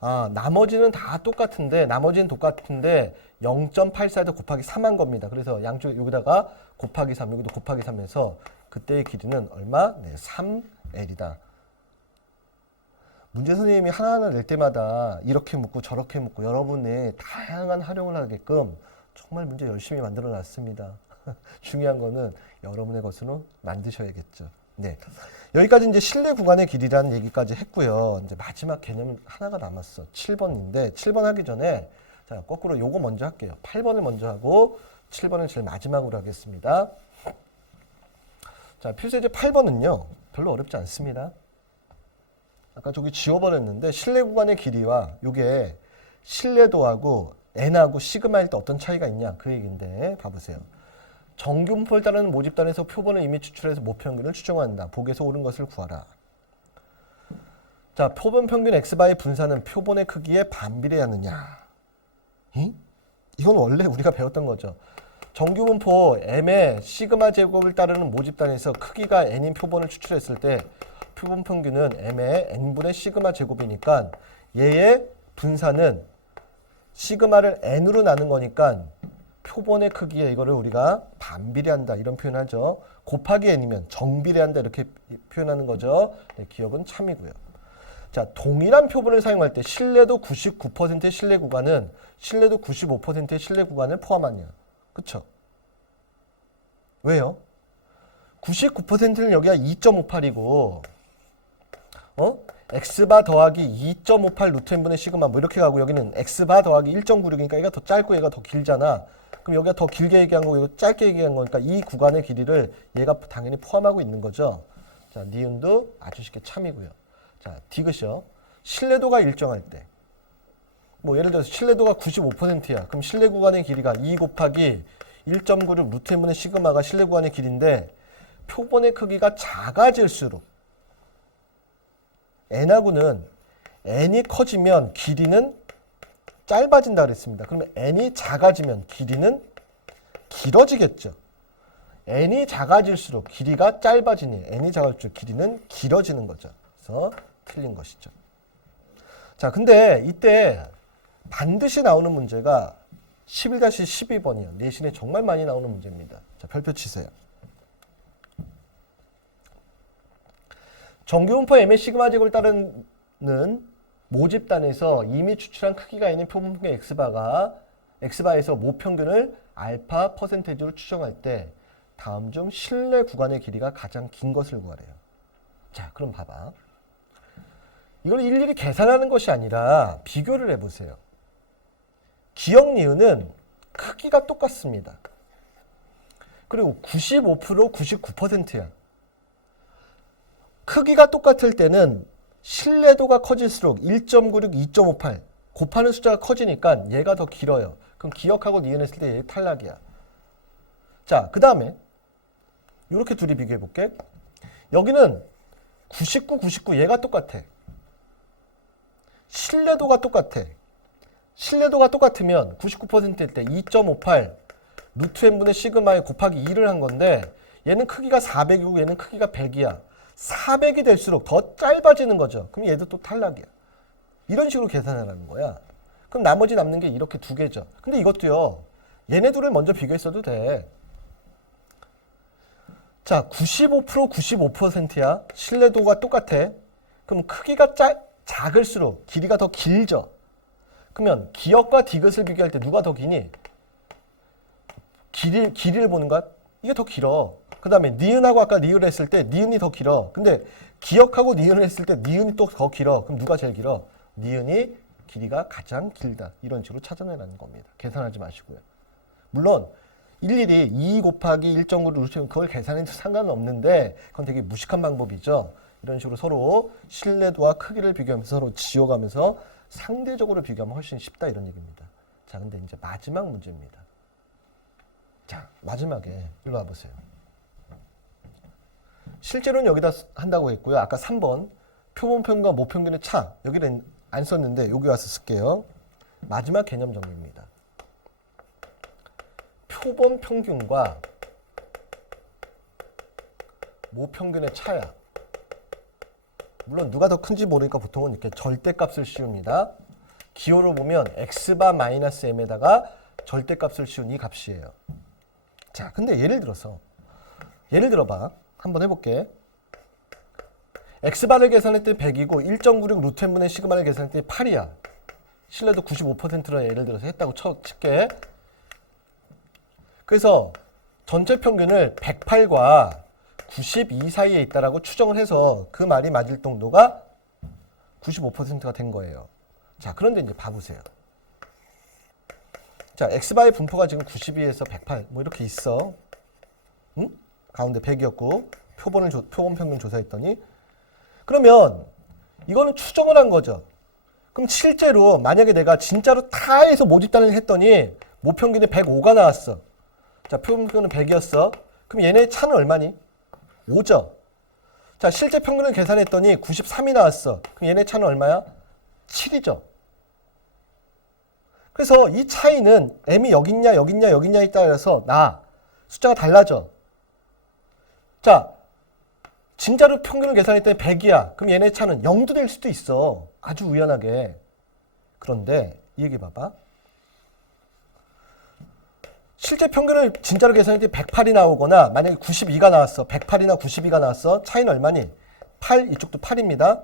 아, 나머지는 다 똑같은데, 나머지는 똑같은데 0.84에도 곱하기 3한 겁니다. 그래서 양쪽 여기다가 곱하기 3, 여기도 곱하기 3에서 그때의 길이는 얼마? 네, 3L이다. 문제 선생님이 하나하나 낼 때마다 이렇게 묻고 저렇게 묻고 여러분의 다양한 활용을 하게끔 정말 문제 열심히 만들어 놨습니다. 중요한 거는 여러분의 것으로 만드셔야겠죠. 네. 여기까지 이제 실내 구간의 길이라는 얘기까지 했고요. 이제 마지막 개념 하나가 남았어. 7번인데 7번 하기 전에 자, 거꾸로 요거 먼저 할게요. 8번을 먼저 하고 7번을 제일 마지막으로 하겠습니다. 자, 필수예제 8번은요. 별로 어렵지 않습니다. 아까 저기 지워버렸는데 실내 구간의 길이와 요게 신뢰도하고 n하고 시그마일 때 어떤 차이가 있냐 그 얘기인데 봐보세요. 정규분포를 따르는 모집단에서 표본을 이미 추출해서 모평균을 추정한다. 복에서 옳은 것을 구하라. 자, 표본 평균 x바의 분산은 표본의 크기에 반비례하느냐. 이건 원래 우리가 배웠던 거죠. 정규분포 m의 시그마 제곱을 따르는 모집단에서 크기가 n인 표본을 추출했을 때 표본 평균은 m의 n분의 시그마 제곱이니까 얘의 분산은 시그마를 n으로 나눈 거니까 표본의 크기에 이거를 우리가 반비례한다 이런 표현을 하죠. 곱하기 n이면 정비례한다 이렇게 표현하는 거죠. 네, 기억은 참이고요. 자, 동일한 표본을 사용할 때 신뢰도 99%의 신뢰 구간은 신뢰도 95%의 신뢰 구간을 포함하냐. 그쵸? 왜요? 99%는 여기가 2.58이고 x바 더하기 2.58 루트 n분의 시그마 뭐 이렇게 가고 여기는 x바 더하기 1.96이니까 얘가 더 짧고 얘가 더 길잖아. 그럼 여기가 더 길게 얘기한 거고 이거 짧게 얘기한 거니까 이 구간의 길이를 얘가 당연히 포함하고 있는 거죠. 자, 니은도 아주 쉽게 참이고요. 자, 디귿이요. 신뢰도가 일정할 때. 뭐 예를 들어서 신뢰도가 95%야. 그럼 신뢰 구간의 길이가 2 곱하기 1.96 루트 n분의 시그마가 신뢰 구간의 길인데 표본의 크기가 작아질수록 n하고는 n이 커지면 길이는 짧아진다 그랬습니다. 그러면 n이 작아지면 길이는 길어지겠죠. n이 작아질수록 길이가 짧아지니 n이 작아질수록 길이는 길어지는 거죠. 그래서 틀린 것이죠. 자, 근데 이때 반드시 나오는 문제가 11-12번이요. 내신에 정말 많이 나오는 문제입니다. 자, 별표 치세요. 정규분포 m의 시그마 제곱을 따르는 모집단에서 이미 추출한 크기가 있는 표본평균 x바에서 모평균을 알파 퍼센테이지로 추정할 때 다음 중 실내 구간의 길이가 가장 긴 것을 구하래요. 자, 그럼 봐봐. 이걸 일일이 계산하는 것이 아니라 비교를 해보세요. 기역 니은은 크기가 똑같습니다. 그리고 95%, 99%야. 크기가 똑같을 때는 신뢰도가 커질수록 1.96, 2.58 곱하는 숫자가 커지니까 얘가 더 길어요. 그럼 기역하고 니은했을 때 얘 탈락이야. 자, 그 다음에 이렇게 둘이 비교해 볼게. 여기는 99, 99 얘가 똑같아. 신뢰도가 똑같아. 신뢰도가 똑같으면 99%일 때 2.58 루트 n분의 시그마에 곱하기 2를 한 건데 얘는 크기가 400이고 얘는 크기가 100이야. 400이 될수록 더 짧아지는 거죠. 그럼 얘도 또 탈락이야. 이런 식으로 계산하라는 거야. 그럼 나머지 남는 게 이렇게 두 개죠. 근데 이것도요. 얘네 둘을 먼저 비교했어도 돼. 자, 95% 95%야. 신뢰도가 똑같아. 그럼 크기가 작을수록 길이가 더 길죠. 그러면 기역과 디귿을 비교할 때 누가 더 기니? 길이를 보는 거야? 이게 더 길어. 그 다음에 니은하고 아까 리을을 했을 때 니은이 더 길어. 근데 기역하고 니은을 했을 때 니은이 또 더 길어. 그럼 누가 제일 길어? 니은이 길이가 가장 길다. 이런 식으로 찾아내라는 겁니다. 계산하지 마시고요. 물론 일일이 2 곱하기 1.9를 루트면 그걸 계산해도 상관은 없는데 그건 되게 무식한 방법이죠. 이런 식으로 서로 신뢰도와 크기를 비교하면서 서로 지워가면서 상대적으로 비교하면 훨씬 쉽다 이런 얘기입니다. 자, 근데 이제 마지막 문제입니다. 자, 마지막에 일로 와보세요. 실제로는 여기다 한다고 했고요. 아까 3번 표본평균과 모평균의 차 여기는 안 썼는데 여기 와서 쓸게요. 마지막 개념 정리입니다. 표본평균과 모평균의 차야. 물론 누가 더 큰지 모르니까 보통은 이렇게 절대값을 씌웁니다. 기호로 보면 x바 마이너스 m에다가 절대값을 씌운 이 값이에요. 자, 근데 예를 들어봐. 한번 해볼게. x바를 계산할 때 100이고 1.96 루트 n분의 시그마를 계산할 때 8이야. 신뢰도 95%로 예를 들어서 했다고 칠게. 그래서 전체 평균을 108과 92 사이에 있다라고 추정을 해서 그 말이 맞을 정도가 95%가 된 거예요. 자, 그런데 이제 봐보세요. 자, x바의 분포가 지금 92에서 108 뭐 이렇게 있어. 응? 가운데 100이었고 표본 평균 조사했더니 그러면 이거는 추정을 한 거죠. 그럼 실제로 만약에 내가 진짜로 타에서 모집단을 했더니 모평균이 105가 나왔어. 자, 표본평균은 100이었어. 그럼 얘네 차는 얼마니? 5죠. 자, 실제 평균을 계산했더니 93이 나왔어. 그럼 얘네 차는 얼마야? 7이죠. 그래서 이 차이는 m이 여기 있냐 여기 있냐 여기 있냐에 따라서 숫자가 달라져. 자, 진짜로 평균을 계산했더니 100이야. 그럼 얘네 차는 0도 될 수도 있어. 아주 우연하게. 그런데 이 얘기 봐봐. 실제 평균을 진짜로 계산했더니 108이 나오거나 만약에 92가 나왔어. 108이나 92가 나왔어. 차이는 얼마니? 8, 이쪽도 8입니다.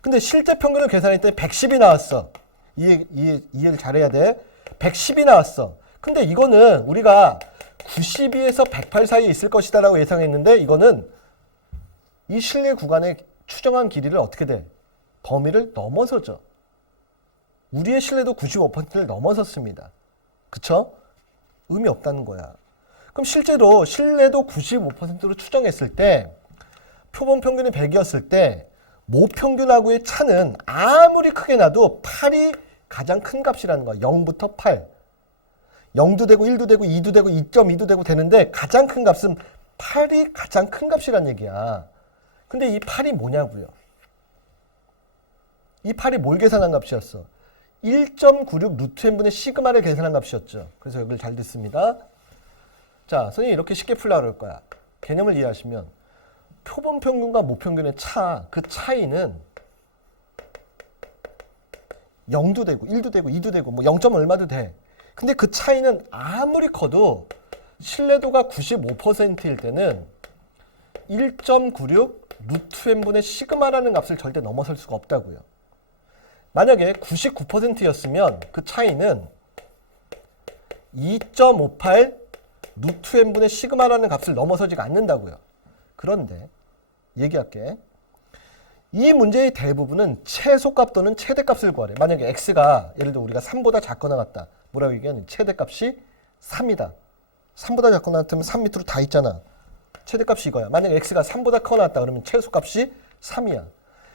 근데 실제 평균을 계산했더니 110이 나왔어. 이해를 잘해야 돼. 110이 나왔어. 근데 이거는 우리가 92에서 108 사이에 있을 것이다 라고 예상했는데 이거는 이 신뢰 구간의 추정한 길이를 어떻게 돼? 범위를 넘어서죠. 우리의 신뢰도 95%를 넘어섰습니다. 그쵸? 의미 없다는 거야. 그럼 실제로 신뢰도 95%로 추정했을 때 표본 평균이 100이었을 때 모평균하고의 차는 아무리 크게 나도 8이 가장 큰 값이라는 거야. 0부터 8. 0도 되고 1도 되고 2도 되고 2.2도 되고 되는데 가장 큰 값은 8이 가장 큰 값이란 얘기야. 근데 이 8이 뭐냐고요? 이 8이 뭘 계산한 값이었어? 1.96 루트 n분의 시그마를 계산한 값이었죠. 그래서 여기를 잘 듣습니다. 자, 선생님이 이렇게 쉽게 풀려고 그럴 거야. 개념을 이해하시면 표본 평균과 모평균의 그 차이는 0도 되고 1도 되고 2도 되고 뭐 0. 얼마도 돼. 근데 그 차이는 아무리 커도 신뢰도가 95%일 때는 1.96 루트 n분의 시그마라는 값을 절대 넘어설 수가 없다고요. 만약에 99%였으면 그 차이는 2.58 루트 n분의 시그마라는 값을 넘어서지가 않는다고요. 그런데 얘기할게. 이 문제의 대부분은 최소값 또는 최대값을 구하래. 만약에 x가 예를 들어 우리가 3보다 작거나 같다. 뭐라고 얘기하는 최대값이 3이다. 3보다 작거나 같으면 3 밑으로 다 있잖아. 최대값이 이거야. 만약에 x가 3보다 커나 같다 그러면 최소값이 3이야.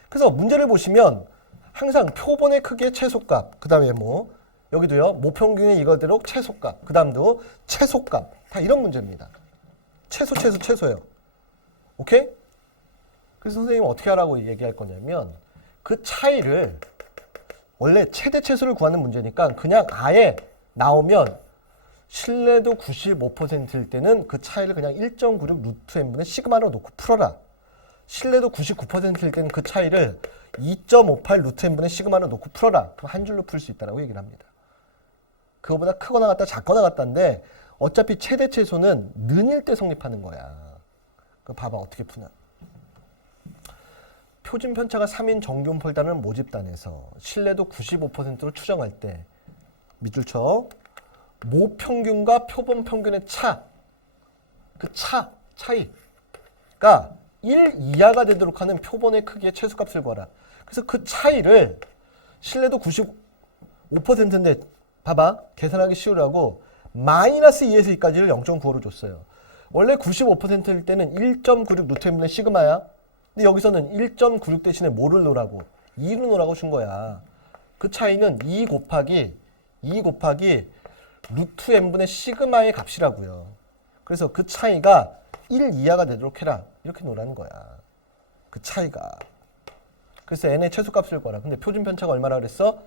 그래서 문제를 보시면 항상 표본의 크기의 최소값, 그 다음에 뭐 여기도요 모평균의 이거대로 최소값, 그 다음도 최소값 다 이런 문제입니다. 최소예요. 오케이? 그래서 선생님은 어떻게 하라고 얘기할 거냐면 그 차이를 원래 최대 최소를 구하는 문제니까 그냥 아예 나오면 신뢰도 95%일 때는 그 차이를 그냥 1.96 루트 n분의 시그마로 놓고 풀어라. 신뢰도 99%일 때는 그 차이를 2.58 루트 n분의 시그마를 놓고 풀어라. 그럼 한 줄로 풀 수 있다고 얘기를 합니다. 그거보다 크거나 같다 작거나 같다인데 어차피 최대 최소는 는일 때 성립하는 거야. 그 봐봐 어떻게 푸나. 표준 편차가 3인 정규음 폴더는 모집단에서 신뢰도 95%로 추정할 때 밑줄 쳐. 모 평균과 표본 평균의 차. 그 차이가 1 이하가 되도록 하는 표본의 크기의 최소값을 구하라. 그래서 그 차이를 신뢰도 95%인데 봐봐. 계산하기 쉬우라고 마이너스 2에서 2까지를 0.95로 줬어요. 원래 95%일 때는 1.96 루트 n분의 시그마야. 근데 여기서는 1.96 대신에 뭐를 놓으라고? 2로 놓으라고 준 거야. 그 차이는 2 곱하기 루트 n분의 시그마의 값이라고요. 그래서 그 차이가 1 이하가 되도록 해라. 이렇게 놓으라는 거야. 그 차이가. 그래서 n의 최소값을 구하라. 근데 표준 편차가 얼마나 그랬어?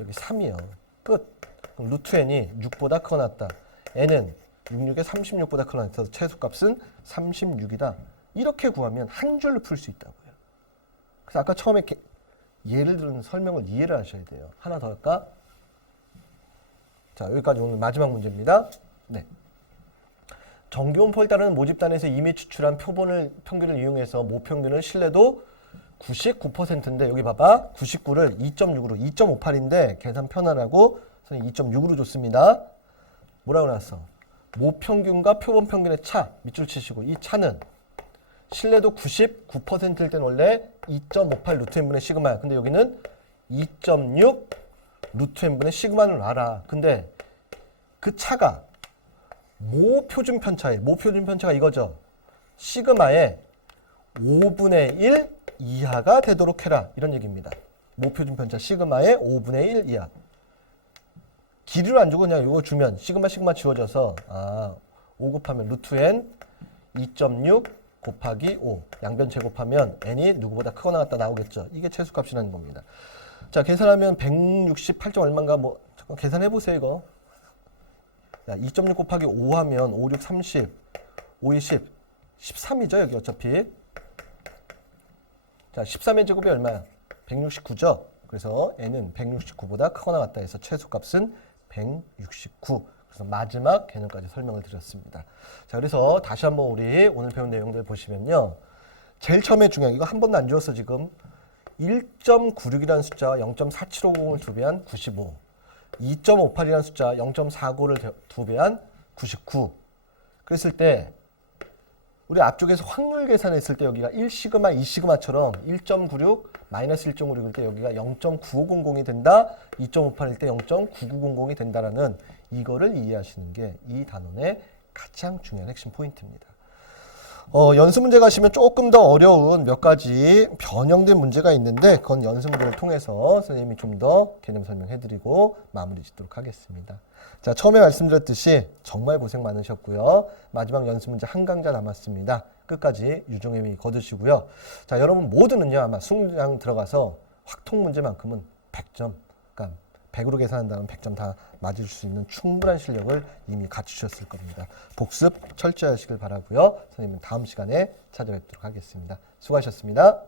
여기 3이요. 끝. 그럼 루트 n이 6보다 크거나 같다. n은 66에 36보다 크거나 같아서 최소값은 36이다. 이렇게 구하면 한 줄로 풀 수 있다고요. 그래서 아까 처음에 예를 들은 설명을 이해를 하셔야 돼요. 하나 더 할까? 자, 여기까지 오늘 마지막 문제입니다. 네. 정규음 폴더는 모집단에서 이미 추출한 평균을 이용해서 모평균을 신뢰도 99%인데 여기 봐봐. 99를 2.6으로 2.58인데 계산 편하라고 선생님 2.6으로 줬습니다. 뭐라고 나왔어? 모평균과 표본평균의 차 밑줄 치시고 이 차는 신뢰도 99%일 때는 원래 2.58 루트 n분의 시그마야. 근데 여기는 2.6 루트 n분의 시그마를 알아. 근데 그 차가 모 표준 편차에 모 표준 편차가 이거죠. 시그마의 5분의 1 이하가 되도록 해라. 이런 얘기입니다. 모 표준 편차 시그마의 5분의 1 이하. 길이를 안 주고 그냥 이거 주면 시그마 지워져서 5 곱하면 루트 n 2.6 곱하기 5 양변 제곱하면 n이 누구보다 크거나 같다 나오겠죠. 이게 최소값이라는 겁니다. 자, 계산하면 168점 얼마인가 뭐 잠깐 계산해 보세요, 이거. 야, 2.6 곱하기 5 하면 5, 6, 30, 5, 20, 13이죠, 여기 어차피. 자, 13의 제곱이 얼마야? 169죠. 그래서 n은 169보다 크거나 같다 해서 최소값은 169. 그래서 마지막 개념까지 설명을 드렸습니다. 자, 그래서 다시 한번 우리 오늘 배운 내용들 보시면요. 제일 처음에 중요한 이거 한 번도 안 주었어 지금. 1.96이라는 숫자와 0.4750을 두 배한 95. 2.58이라는 숫자 0.49를 두 배한 99. 그랬을 때 우리 앞쪽에서 확률 계산했을 때 여기가 1시그마, 2시그마처럼 1.96 마이너스 1.96일 때 여기가 0.9500이 된다. 2.58일 때 0.9900이 된다라는 이거를 이해하시는 게 이 단원의 가장 중요한 핵심 포인트입니다. 연습 문제 가시면 조금 더 어려운 몇 가지 변형된 문제가 있는데 그건 연습 문제를 통해서 선생님이 좀 더 개념 설명해드리고 마무리 짓도록 하겠습니다. 자, 처음에 말씀드렸듯이 정말 고생 많으셨고요. 마지막 연습 문제 한 강좌 남았습니다. 끝까지 유종의 미 거두시고요. 자, 여러분 모두는요 아마 수능 들어가서 확통 문제만큼은 100점, 그러니까 100으로 계산한다면 100점 다 맞을 수 있는 충분한 실력을 이미 갖추셨을 겁니다. 복습 철저히 하시길 바라고요. 선생님은 다음 시간에 찾아뵙도록 하겠습니다. 수고하셨습니다.